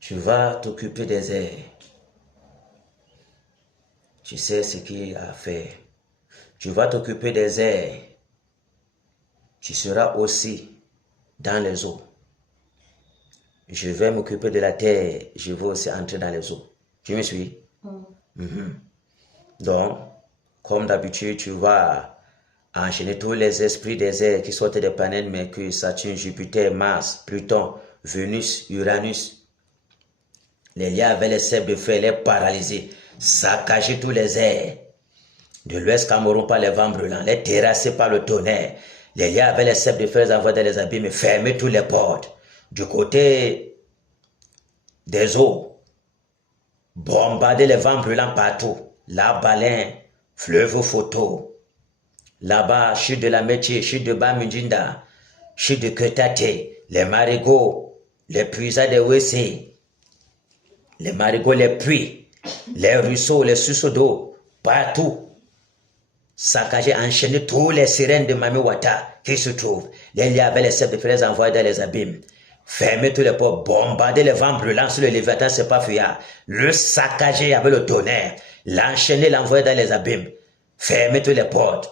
Tu vas t'occuper des airs. Tu sais ce qu'il y a à faire. Tu vas t'occuper des airs. Tu seras aussi dans les eaux. Je vais m'occuper de la terre. Je vais aussi entrer dans les eaux. Tu me suis? Donc, comme d'habitude, tu vas enchaîner tous les esprits des airs qui sortent des planètes Mercure, Saturne, Jupiter, Mars, Pluton, Vénus, Uranus. Les liens avec les serpents de fer, les paralyser, saccager tous les airs. De l'ouest Cameroun par les vents brûlants, les terrasser par le tonnerre. Les liens avec les serpents de fer, les envoyer dans les abîmes, fermer tous les portes. Du côté des eaux, bombarder les vents brûlants partout. La baleine, fleuve photo. Là-bas, chute de la métier, chute de Bamundinda, chute de Ketate, les marigots, les puisats des WC. Les marigots, les puits, les ruisseaux, les sources d'eau, partout. Saccager, enchaîner tous les sirènes de Mamiwata qui se trouvent. Les liens avec les serpents de fer, les envoyer dans les abîmes. Fermer tous les ports, bombarder les vents brûlants sur le Léviathan, c'est pas fuyard. Le saccager avec le tonnerre. L'enchaîner, l'envoyer dans les abîmes. Fermer toutes les portes.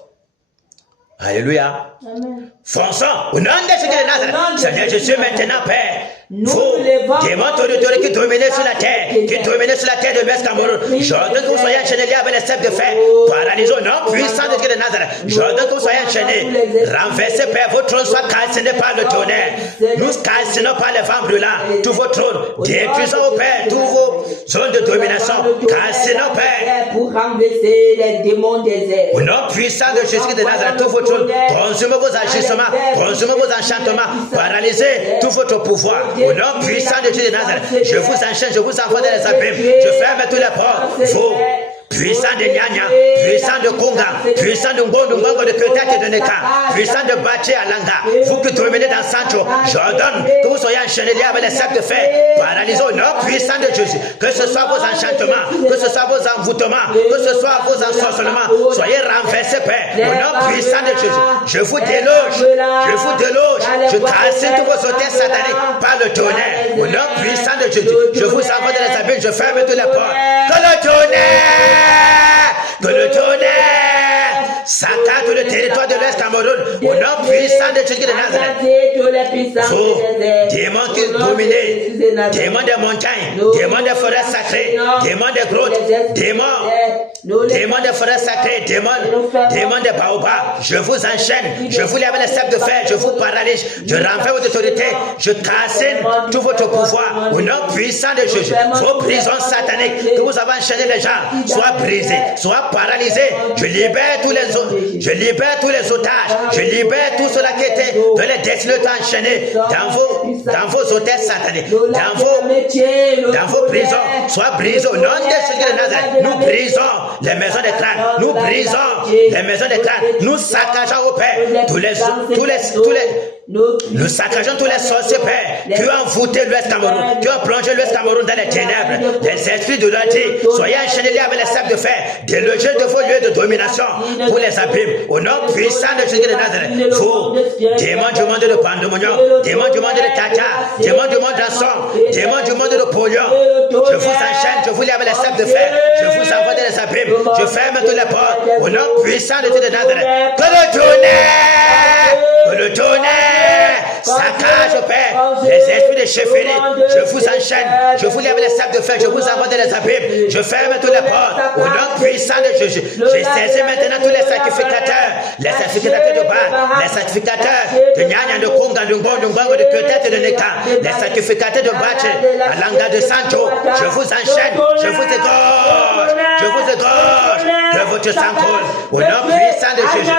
Alléluia. Amen. Fonçons au nom de Jésus de Nazareth. Seigneur Jésus, maintenant, Père. Vous, démons autorité qui dominez sur la terre, qui dominez sur la terre de l'Ouest Cameroun. J'ordonne que vous soyez enchaînés avec les serpents de fer. Paralysons, non, puissant de Dieu de Nazareth. J'ordonne que vous soyez enchaînés. Renversez, Père, vos trônes soient calcinés par le tonnerre. Nous calcinons par les vents brûlants tous vos trônes. Détruisons, Père, tous vos zones de domination. Calcinons, Père. Pour renverser les démons des airs. Au nom puissant de Jésus de Nazareth, tous vos trônes. Consumez vos agissements, consumez vos enchantements. Paralysez tout votre pouvoir. Au nom puissant de Dieu de Nazareth, je vous enchaîne, je vous envoie dans les abîmes, je ferme tous les portes. Vous, puissant de Nyanya, puissant de Konga, puissant de Ngongo de Ketati et de Neka, puissant de Baché Alanga, vous qui dominez dans Sancho, j'ordonne que vous soyez enchaînés avec les sacs de fer, paralysés au nom puissant de Jésus, que ce soit vos enchantements, que ce soit vos envoûtements, que ce soit vos ensorcellements, soyez renversés, Père, au nom puissant de Jésus. Je vous déloge, je casse tous vos hôtels sataniques par le tonnerre, au nom puissant de Jésus. Je vous envoie dans les abîmes, je ferme toutes les portes. Que le tonnerre s'attaque le territoire de l'Est Cameroun, au nom puissant de Jésus de Nazareth. Vous, démons qui dominez, démons des montagnes, démons des forêts sacrées, démons des grottes, démons des forêts sacrées, démons des baobabs, je vous enchaîne, je vous lève les sacs de fer, je vous paralyse, je renverse votre autorité, je cassine tout votre pouvoir, au nom puissant de Jésus. Vos prisons sataniques que vous avez enchaîné les gens, soient brisées, soient paralysées. Je libère tous les otages, je libère tout cela qui était dans les destinées enchaînés dans vos hôtels sataniques, dans vos prisons, soient brisées au nom de Jésus de Nazareth. Nous brisons les maisons des crânes, nous brisons les maisons des crânes, nous saccageons au Père nous saccageons tous les sorciers, Père, qui ont envoûté l'Ouest Cameroun, qui ont plongé l'Ouest Cameroun dans les ténèbres. Les esprits de l'Anti, soyez enchaînés avec les sacs de fer, délogés de vos lieux de domination pour les abîmes. Au nom puissant de Jésus de Nazareth, vous, démons du monde de Pandemonium, démons du monde de Tata, démons du monde d'Anson, démons du monde de Polion, je vous enchaîne, je vous lis avec les sacs de fer, je vous envoie dans les abîmes, je ferme toutes les portes. Au nom puissant de Jésus de Nazareth, que le tonnerre saccage, Père, les esprits de chefferie, je vous enchaîne, je vous lève les sacs de fer, je vous envoie dans les abîmes, je ferme toutes les portes, au nom puissant de Jésus. Je saisis maintenant tous les sacrificateurs de Baal, les sacrificateurs de Nyanya, de Konga, de Ngongo, de Ketati et de Neka, les sacrificateurs de Baché, Alanga de Sancho, je vous enchaîne, je vous égorge, que votre sang coule, au nom puissant de Jésus.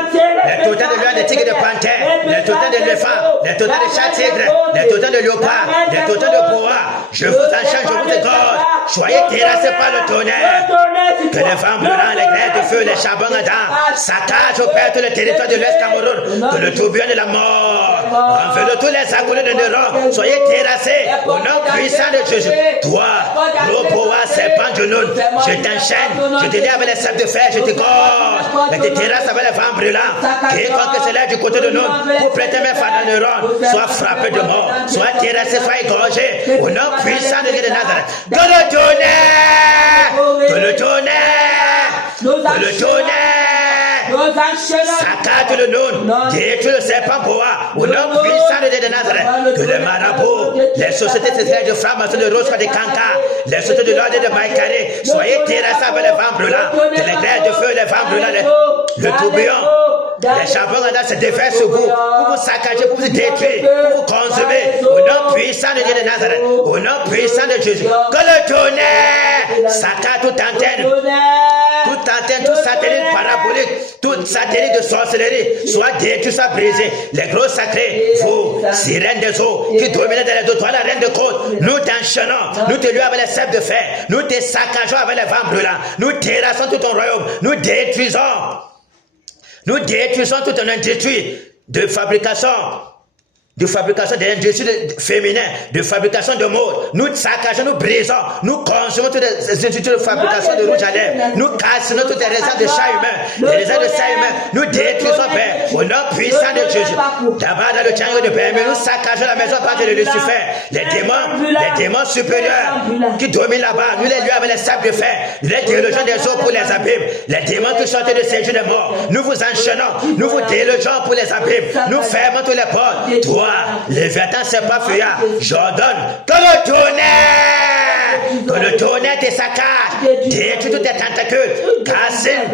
Les totems de lions, des tigres et de panthères, les totems d'éléphants, les totems de chats tigres, les totems de léopards, les totems de bois, je vous enchaîne, je vous égorge. Soyez terrassés par le tonnerre. Que les vents brûlants, les grêles de feu, les charbons ardents saccagent au Père tout le territoire de l'Est Cameroun. Que le tourbillon de la mort envers tous les accolés de neurones. Soyez terrassés au nom puissant de Jésus. Toi, gros boa, serpent de l'eau, je t'enchaîne, je te lis avec les sacs de fer, je t'égorge. Mais te terrasse avec les vents brûlants. Quiconque se lève du côté de nous pour prêter mes femmes dans neurones, soit frappé de mort, soit terrassé, soit égorgé. Au nom puissant de Dieu de Nazareth. Que le tonnerre saccage le nom, détruit le serpent boa, au nom puissant de Dieu de Nazareth. Que les marabouts, les sociétés de francs-maçons de Rosca de Kanka, les sociétés de l'ordre de Maïkari, soyez terrassés avec les vents brûlants, que les grêles de feu, les vents brûlants, le tourbillon, les charbons ardents se déversent sur vous, pour vous saccager, pour vous détruire, pour vous consumer, au nom puissant de Dieu de Nazareth, au nom puissant de Jésus. Que le tonnerre saccage toute antenne, tout satellite parabolique, toute satellite de sorcellerie, soit détruit, soit brisé. Les gros sacrés, vous, sirènes des eaux, qui dominez dans les eaux, toi la reine de côte, nous t'enchaînons, nous te lions avec les ceps de fer, nous te saccageons avec les vents brûlants, nous terrassons tout ton royaume, nous détruisons toute ton industrie de fabrication d'industries féminines, de fabrication de mode. Nous saccageons, nous brisons, nous consumons toutes les industries de fabrication de rouge à lèvres. Nous cassons toutes les raisins de chat humain, les raisins de chat humain. Nous détruisons, Père, au nom puissant de Jésus. D'abord dans le chariot de Père, mais nous saccageons la maison par de Lucifer. Les démons supérieurs qui dominent là-bas, nous les lions avec les sables de fer, nous les délogeons des eaux pour les abîmes. Les démons qui sortent de séjour des morts, nous vous enchaînons, nous vous délogeons pour les abîmes. Nous fermons tous les portes. Toi, Léviathan, c'est pas fuyard. J'ordonne que le tonnerre te saccage, détruis tous tes tentacules, cassine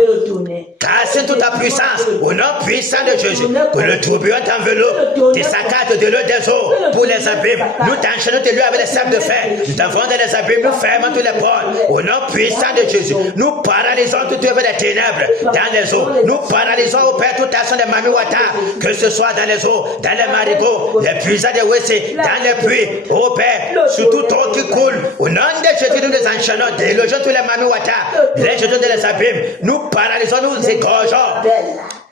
casse toute ta puissance au nom puissant de Jésus. Que le tourbillon t'enveloppe, tes saccades de l'eau des eaux pour les abîmes. Nous t'enchaînons tes lieux avec les sables de fer. Nous t'envoyons dans les abîmes, nous fermons tous les portes au nom puissant de Jésus. Nous paralysons toute œuvre des ténèbres dans les eaux. Nous paralysons au Père toute action de Mami Wata, que ce soit dans les eaux, dans les marigots, les puissants de WC, dans les puits, au Père, sur toute eau qui coule. Au nom de Jésus, nous les enchaînons, délogeons tous les Mami Wata, les jetons dans les abîmes. Nous paralysons, nous égorgeons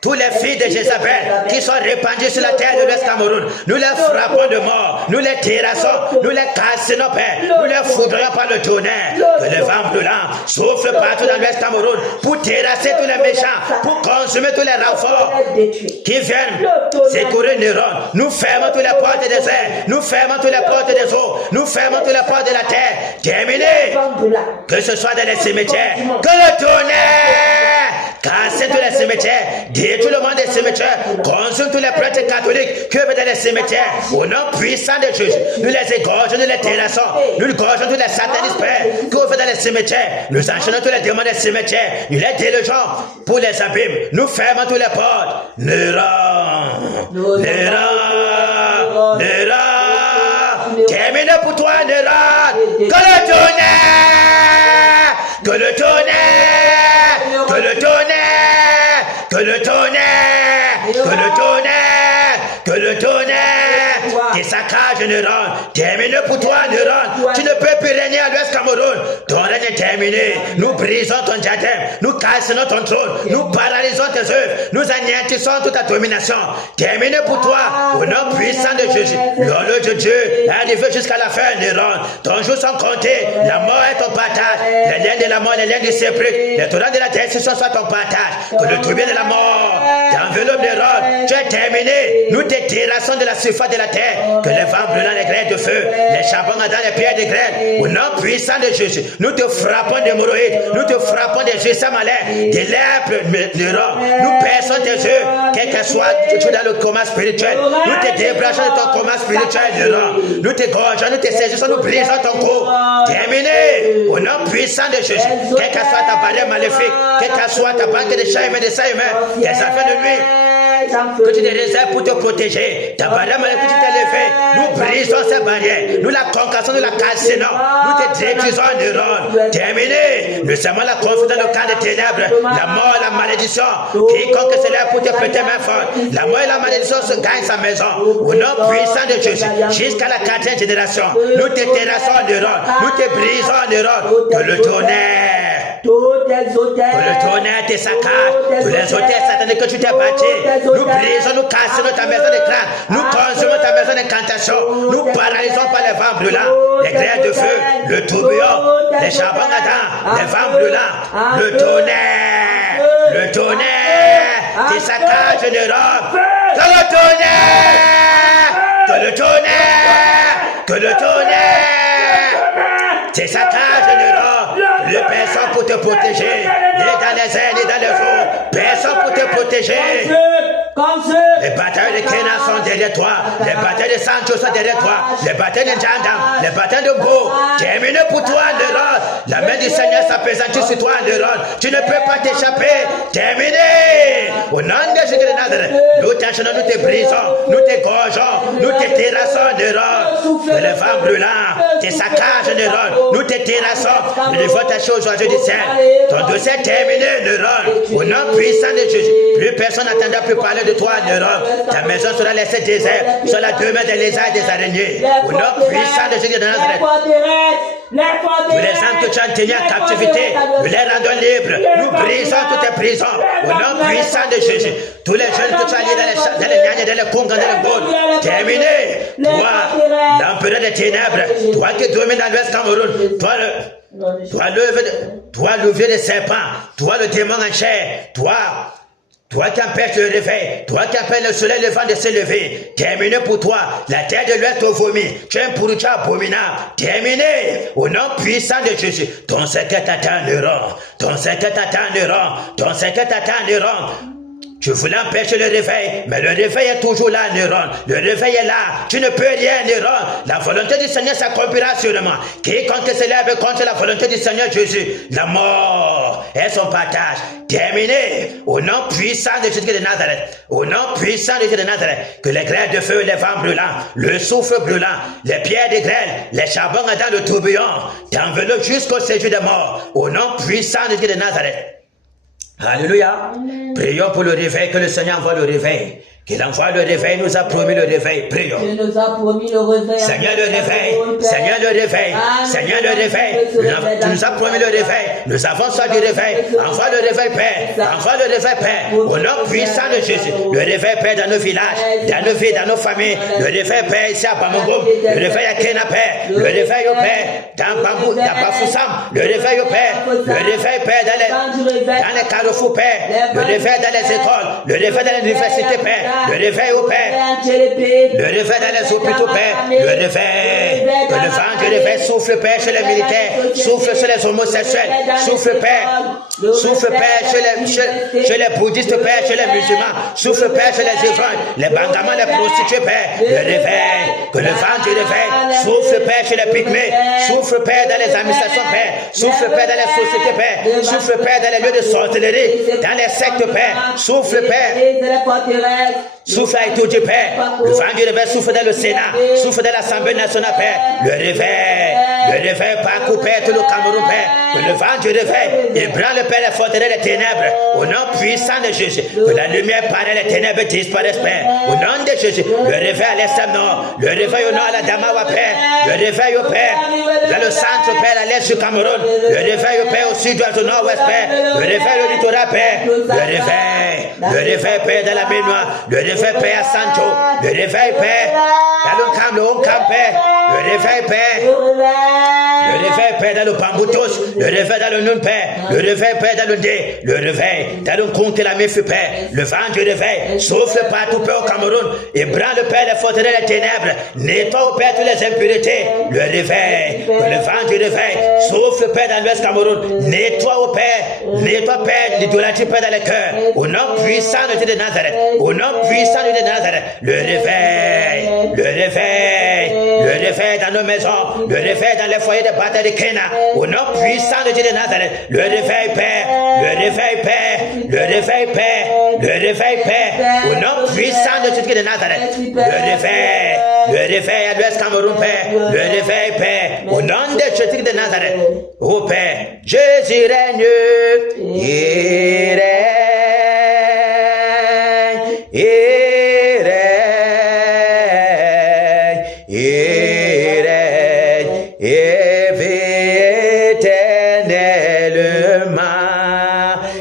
tous les filles de Jézabel qui sont répandues sur la terre de l'Ouest Cameroun. Nous les frappons de mort, nous les terrassons, nous les cassons, Père, nous les foudroyons par le tonnerre. Que le vent brûlant souffle partout dans l'Ouest Cameroun pour terrasser tous les méchants, pour consumer tous les renforts qui viennent secourir Néron. Nous fermons toutes les portes des airs, nous fermons toutes les portes des eaux, nous fermons toutes les portes de la terre. Terminé. Que ce soit dans les cimetières, que le tonnerre casse tous les cimetières, détruit le monde des cimetières, consume tous les prêtres catholiques qui œuvrent dans les cimetières. Au nom puissant de Jésus, nous les égorgeons, nous les terrassons, nous égorgeons tous les satanistes, Père, qui œuvrent dans les cimetières. Nous enchaînons tous les démons des cimetières, nous les délogeons pour les abîmes. Nous fermons tous les portes. Terminé pour toi, Néron. Que le tonnerre, que le tonnerre, que le tonnerre, que le tonnerre, que le tonnerre, que le tonnerre, tes saccages, Néron. Terminé pour toi, Néron. Tu ne peux plus régner à l'Ouest Cameroun. Ton règne est terminé. Nous brisons ton diadème, nous cassons ton trône, nous paralysons tes œuvres, nous anéantissons toute ta domination. Terminé pour toi, au nom puissant de Jésus. L'horloge de Dieu est arrivé jusqu'à la fin, Néron. Ton jour sont comptés, la mort est ton partage. Les liens de la mort, les liens du sépulcre, les torrents de la destruction soient ton partage. Que le tourbillon de la mort t'enveloppe, Néron. Tu es terminé. Nous te terrassons de la surface de la terre. Que les vents brûlants, les grêles de feu, les charbons dans les pierres de grêle, au nom puissant de Jésus. Nous te frappons d'hémorroïdes, nous te frappons des yeux sans malheur, des lèpres, Néron. Nous perçons tes yeux, quel que soit tu es dans le coma spirituel. Nous te débrassons de ton coma spirituel, Néron. Nous te gorgeons, nous te saisissons, nous brisons ton cou. Terminé, au nom puissant de Jésus. Quelle que soit ta barrière maléfique, quelle que soit ta banque de chats humains, de sang humain, tes enfants de nuit, que tu te réserves pour te protéger. Ta barrière maléfique, tu t'es levé. Nous brisons ces barrières. Nous la concassons, nous la cassons. Nous te détruisons, Néron. Terminé. Nous sommes la confusion dans le camp des ténèbres. La mort, la malédiction. Quiconque se lève pour te prêter main forte. La mort et la malédiction se gagnent sa maison. Au nom puissant de Jésus. Jusqu'à la 4e génération. Nous te terrassons, Néron. Nous te brisons, Néron. Que le tonnerre. Que le tonnerre te saccage. Tous les hôtels sataniques que tu t'es bâtis. Nous brisons, nous cassons ta maison de crâne. Nous consumons ta maison d'incantation. Nous paralysons par les vents brûlants, les grêles de feu, le tourbillon, les charbons ardents, les vents brûlants, le tonnerre, tes saccages de robe. Que le tonnerre, que le tonnerre, que le tonnerre, tes saccages de robe. Le personne pour te protéger, ni dans les airs, ni dans les eaux. Personne pour te protéger. Les batailles de Kénan sont derrière toi. Les batailles de Sancho sont derrière toi. Les batailles de Jandam, les batailles de Go. Terminé pour toi, Néron. La main du Seigneur s'appesantit sur toi, Néron. Tu ne peux pas t'échapper. Terminé. Au nom de Jésus de Nazareth, nous t'enchaînons, nous te brisons, nous te gorgeons, nous te terrassons, Néron. Que le vent brûlant, tes saccages, Néron. Nous te terrassons. Nous devons tâcher aujourd'hui du ciel. Ton dossier est terminé, Néron. Au nom puissant de Jésus. Plus personne n'attendra plus parler de toi, Néron. Ta maison sera laissée déserte sur la demeure des lézards et des araignées. Au nom puissant de Jésus de Nazareth. Tous les âmes que tu as tenus en captivité, nous les rendons libres. Nous brisons toutes tes prisons. Au nom puissant de Jésus. Tous les jeunes que tu as liés dans les Nyanyas, dans les Congo, dans les Baudes. Terminé. Toi, l'empereur des ténèbres. Toi qui domines dans l'Ouest Cameroun. Toi, le vieux des serpents. Toi, le démon en chair. Toi qui empêches le réveil, toi qui empêches le soleil levant de se lever, terminé pour toi, la terre de l'Ouest au vomi, tu es un pourriture abominable, terminé, au nom puissant de Jésus, ton secret t'attend, Néron, ton secret t'attend, Néron, ton secret t'attend, Néron. Tu voulais empêcher le réveil, mais le réveil est toujours là, Néron. Le réveil est là. Tu ne peux rien, Néron. La volonté du Seigneur s'accomplira sûrement. Quiconque se lève contre la volonté du Seigneur Jésus, la mort est son partage. Terminé. Au nom puissant de Jésus de Nazareth. Au nom puissant de Jésus de Nazareth. Que les grêles de feu, les vents brûlants, le souffle brûlant, les pierres de grêle, les charbons dans le tourbillon, t'enveloppent jusqu'au séjour des morts. Au nom puissant de Jésus de Nazareth. Alléluia. Amen. Prions pour le réveil, que le Seigneur envoie le réveil. Qu'il envoie le réveil, nous a promis le réveil. Prions. Il nous a promis le réveil. Seigneur le réveil. Seigneur le réveil. Seigneur le réveil. Tu nous as promis le réveil. Nous avons soif du réveil. Envoie le réveil, Père. Envoie le réveil, Père. Au nom puissant de Jésus. Le réveil, Père, dans nos villages, dans nos vies, dans nos familles. Le réveil, Père, ici à Bamongom. Le réveil à Kena, Père. Le réveil au Père. Dans Bambou, dans Bafoussam. Le réveil au Père. Le réveil, Père, dans les carrefours, Père. Le réveil dans les écoles. Le réveil dans l'université, Père. Le réveil au Père, le réveil dans les hôpitaux, Père, le réveil, que le vent du réveil souffle, Père, chez les militaires, souffle chez les homosexuels, souffle, Père, chez les bouddhistes, Père, chez les musulmans, souffle, Père, chez les ivrognes, les bangamans, les prostituées, Père, le réveil, que le vent du réveil souffle, Père, chez les pygmées, souffle, Père, dans les administrations, Père, souffle, Père, dans les sociétés, Père, souffle, Père, dans les lieux de sorcellerie, dans les sectes, Père, souffle, Père. Souffle avec tout du Père. Le vent du réveil souffle dans le Sénat. Souffle dans l'Assemblée nationale, Père. Le réveil parcourt, Père, tout le Cameroun, Père. Que le vent du réveil ébranle, Père, les forteresses des ténèbres. Au nom puissant de Jésus. Que la lumière paraît, les ténèbres disparaissent, Père. Au nom de Jésus. Le réveil à l'extrême nord. Le réveil au nord à la Damawa, Père. Le réveil au Père. Dans le centre, Père, à l'est du Cameroun. Le réveil au Père, au sud-ouest, au nord-ouest, Père. Le réveil au littoral, Père. Le réveil, Père, dans la mer Noire. Le réveil, Père, à Sancho. Le réveil, Père, dans le camp, le haut camp, Père. Le réveil, Père. Le réveil, Père, dans le Pamboutos. Le réveil dans le Nun, Père. Le réveil, Père, dans le Dé. Le réveil, dans le Conte et la Méfu, Père. Le vent du réveil souffle partout, Père, au Cameroun. Ébranle, Père, les forteresses des ténèbres. Nettoie, Père, toutes les impurités. Le réveil, le vent du réveil souffle, Père, dans l'Ouest Cameroun. Nettoie, au Père. Nettoie, Père, l'idolâtrie, Père, dans les cœurs. Au nom puissant de Dieu de Nazareth. Au nom puissant de Dieu de Nazareth. Le réveil dans nos maisons. Le réveil dans les foyers de bataille de Kena. Au nom puissant de Dieu de Nazareth. Le réveil, Père. Le réveil, Père. Le réveil, Père. Le réveil, Père. Au nom puissant de Dieu de Nazareth. Le réveil à l'Ouest Cameroun, Père. Le réveil, Père. Au nom de Jésus de Nazareth. Ô Père, Jésus règne. Il règne.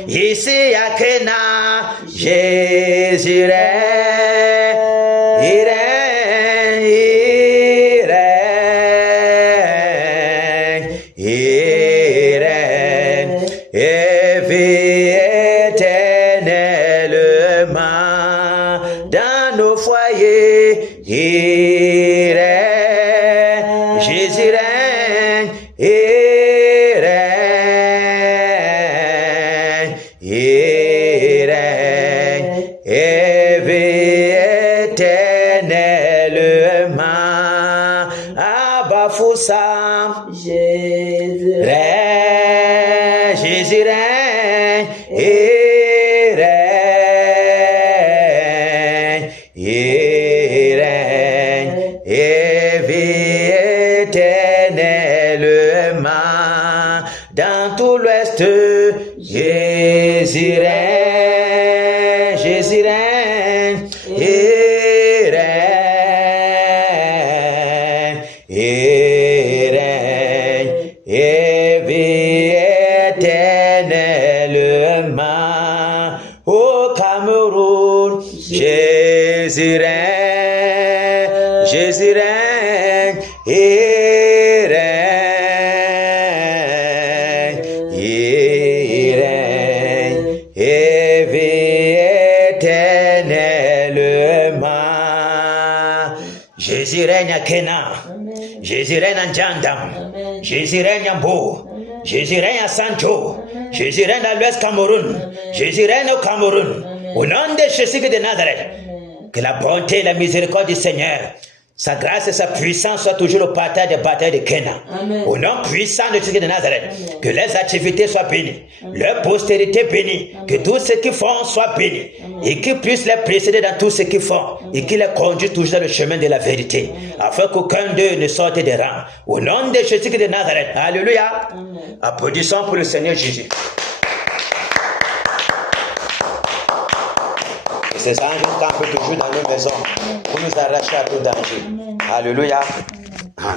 Ici à Kena, Jésus règne, il règne, il règne, et vit éternellement dans nos foyers, il règne, Jésus règne, il règne. Il règne et vit éternellement. Abba Foussam, Jésus règne, Jésus règne, il règne, il règne et vit éternellement dans tout l'Ouest. Jésus règne, Jésus règne, il règne, il règne, et vit éternellement au Cameroun. Jésus règne, Jésus règne, il règne, il règne et vit éternellement. Jésus règne à Kena. Jésus règne à Djandam. Jésus règne à Bo. Jésus règne à Sancho. Jésus règne à l'Ouest Cameroun. Jésus règne au Cameroun. Au nom de Jésus de Nazareth, que la bonté et la miséricorde du Seigneur, sa grâce et sa puissance soient toujours au partage des batailles de Canaan. Au nom puissant de Jésus de Nazareth, que les activités soient bénies, leur postérité bénie, que tout ce qu'ils font soit béni, et qu'ils puissent les précéder dans tout ce qu'ils font, et qu'ils les conduisent toujours dans le chemin de la vérité, afin qu'aucun d'eux ne sorte des rangs. Au nom de Jésus de Nazareth, alléluia. Applaudissons pour le Seigneur Jésus. Et ces anges campent toujours dans nos maisons pour nous arracher à tout danger. Alléluia. Amen.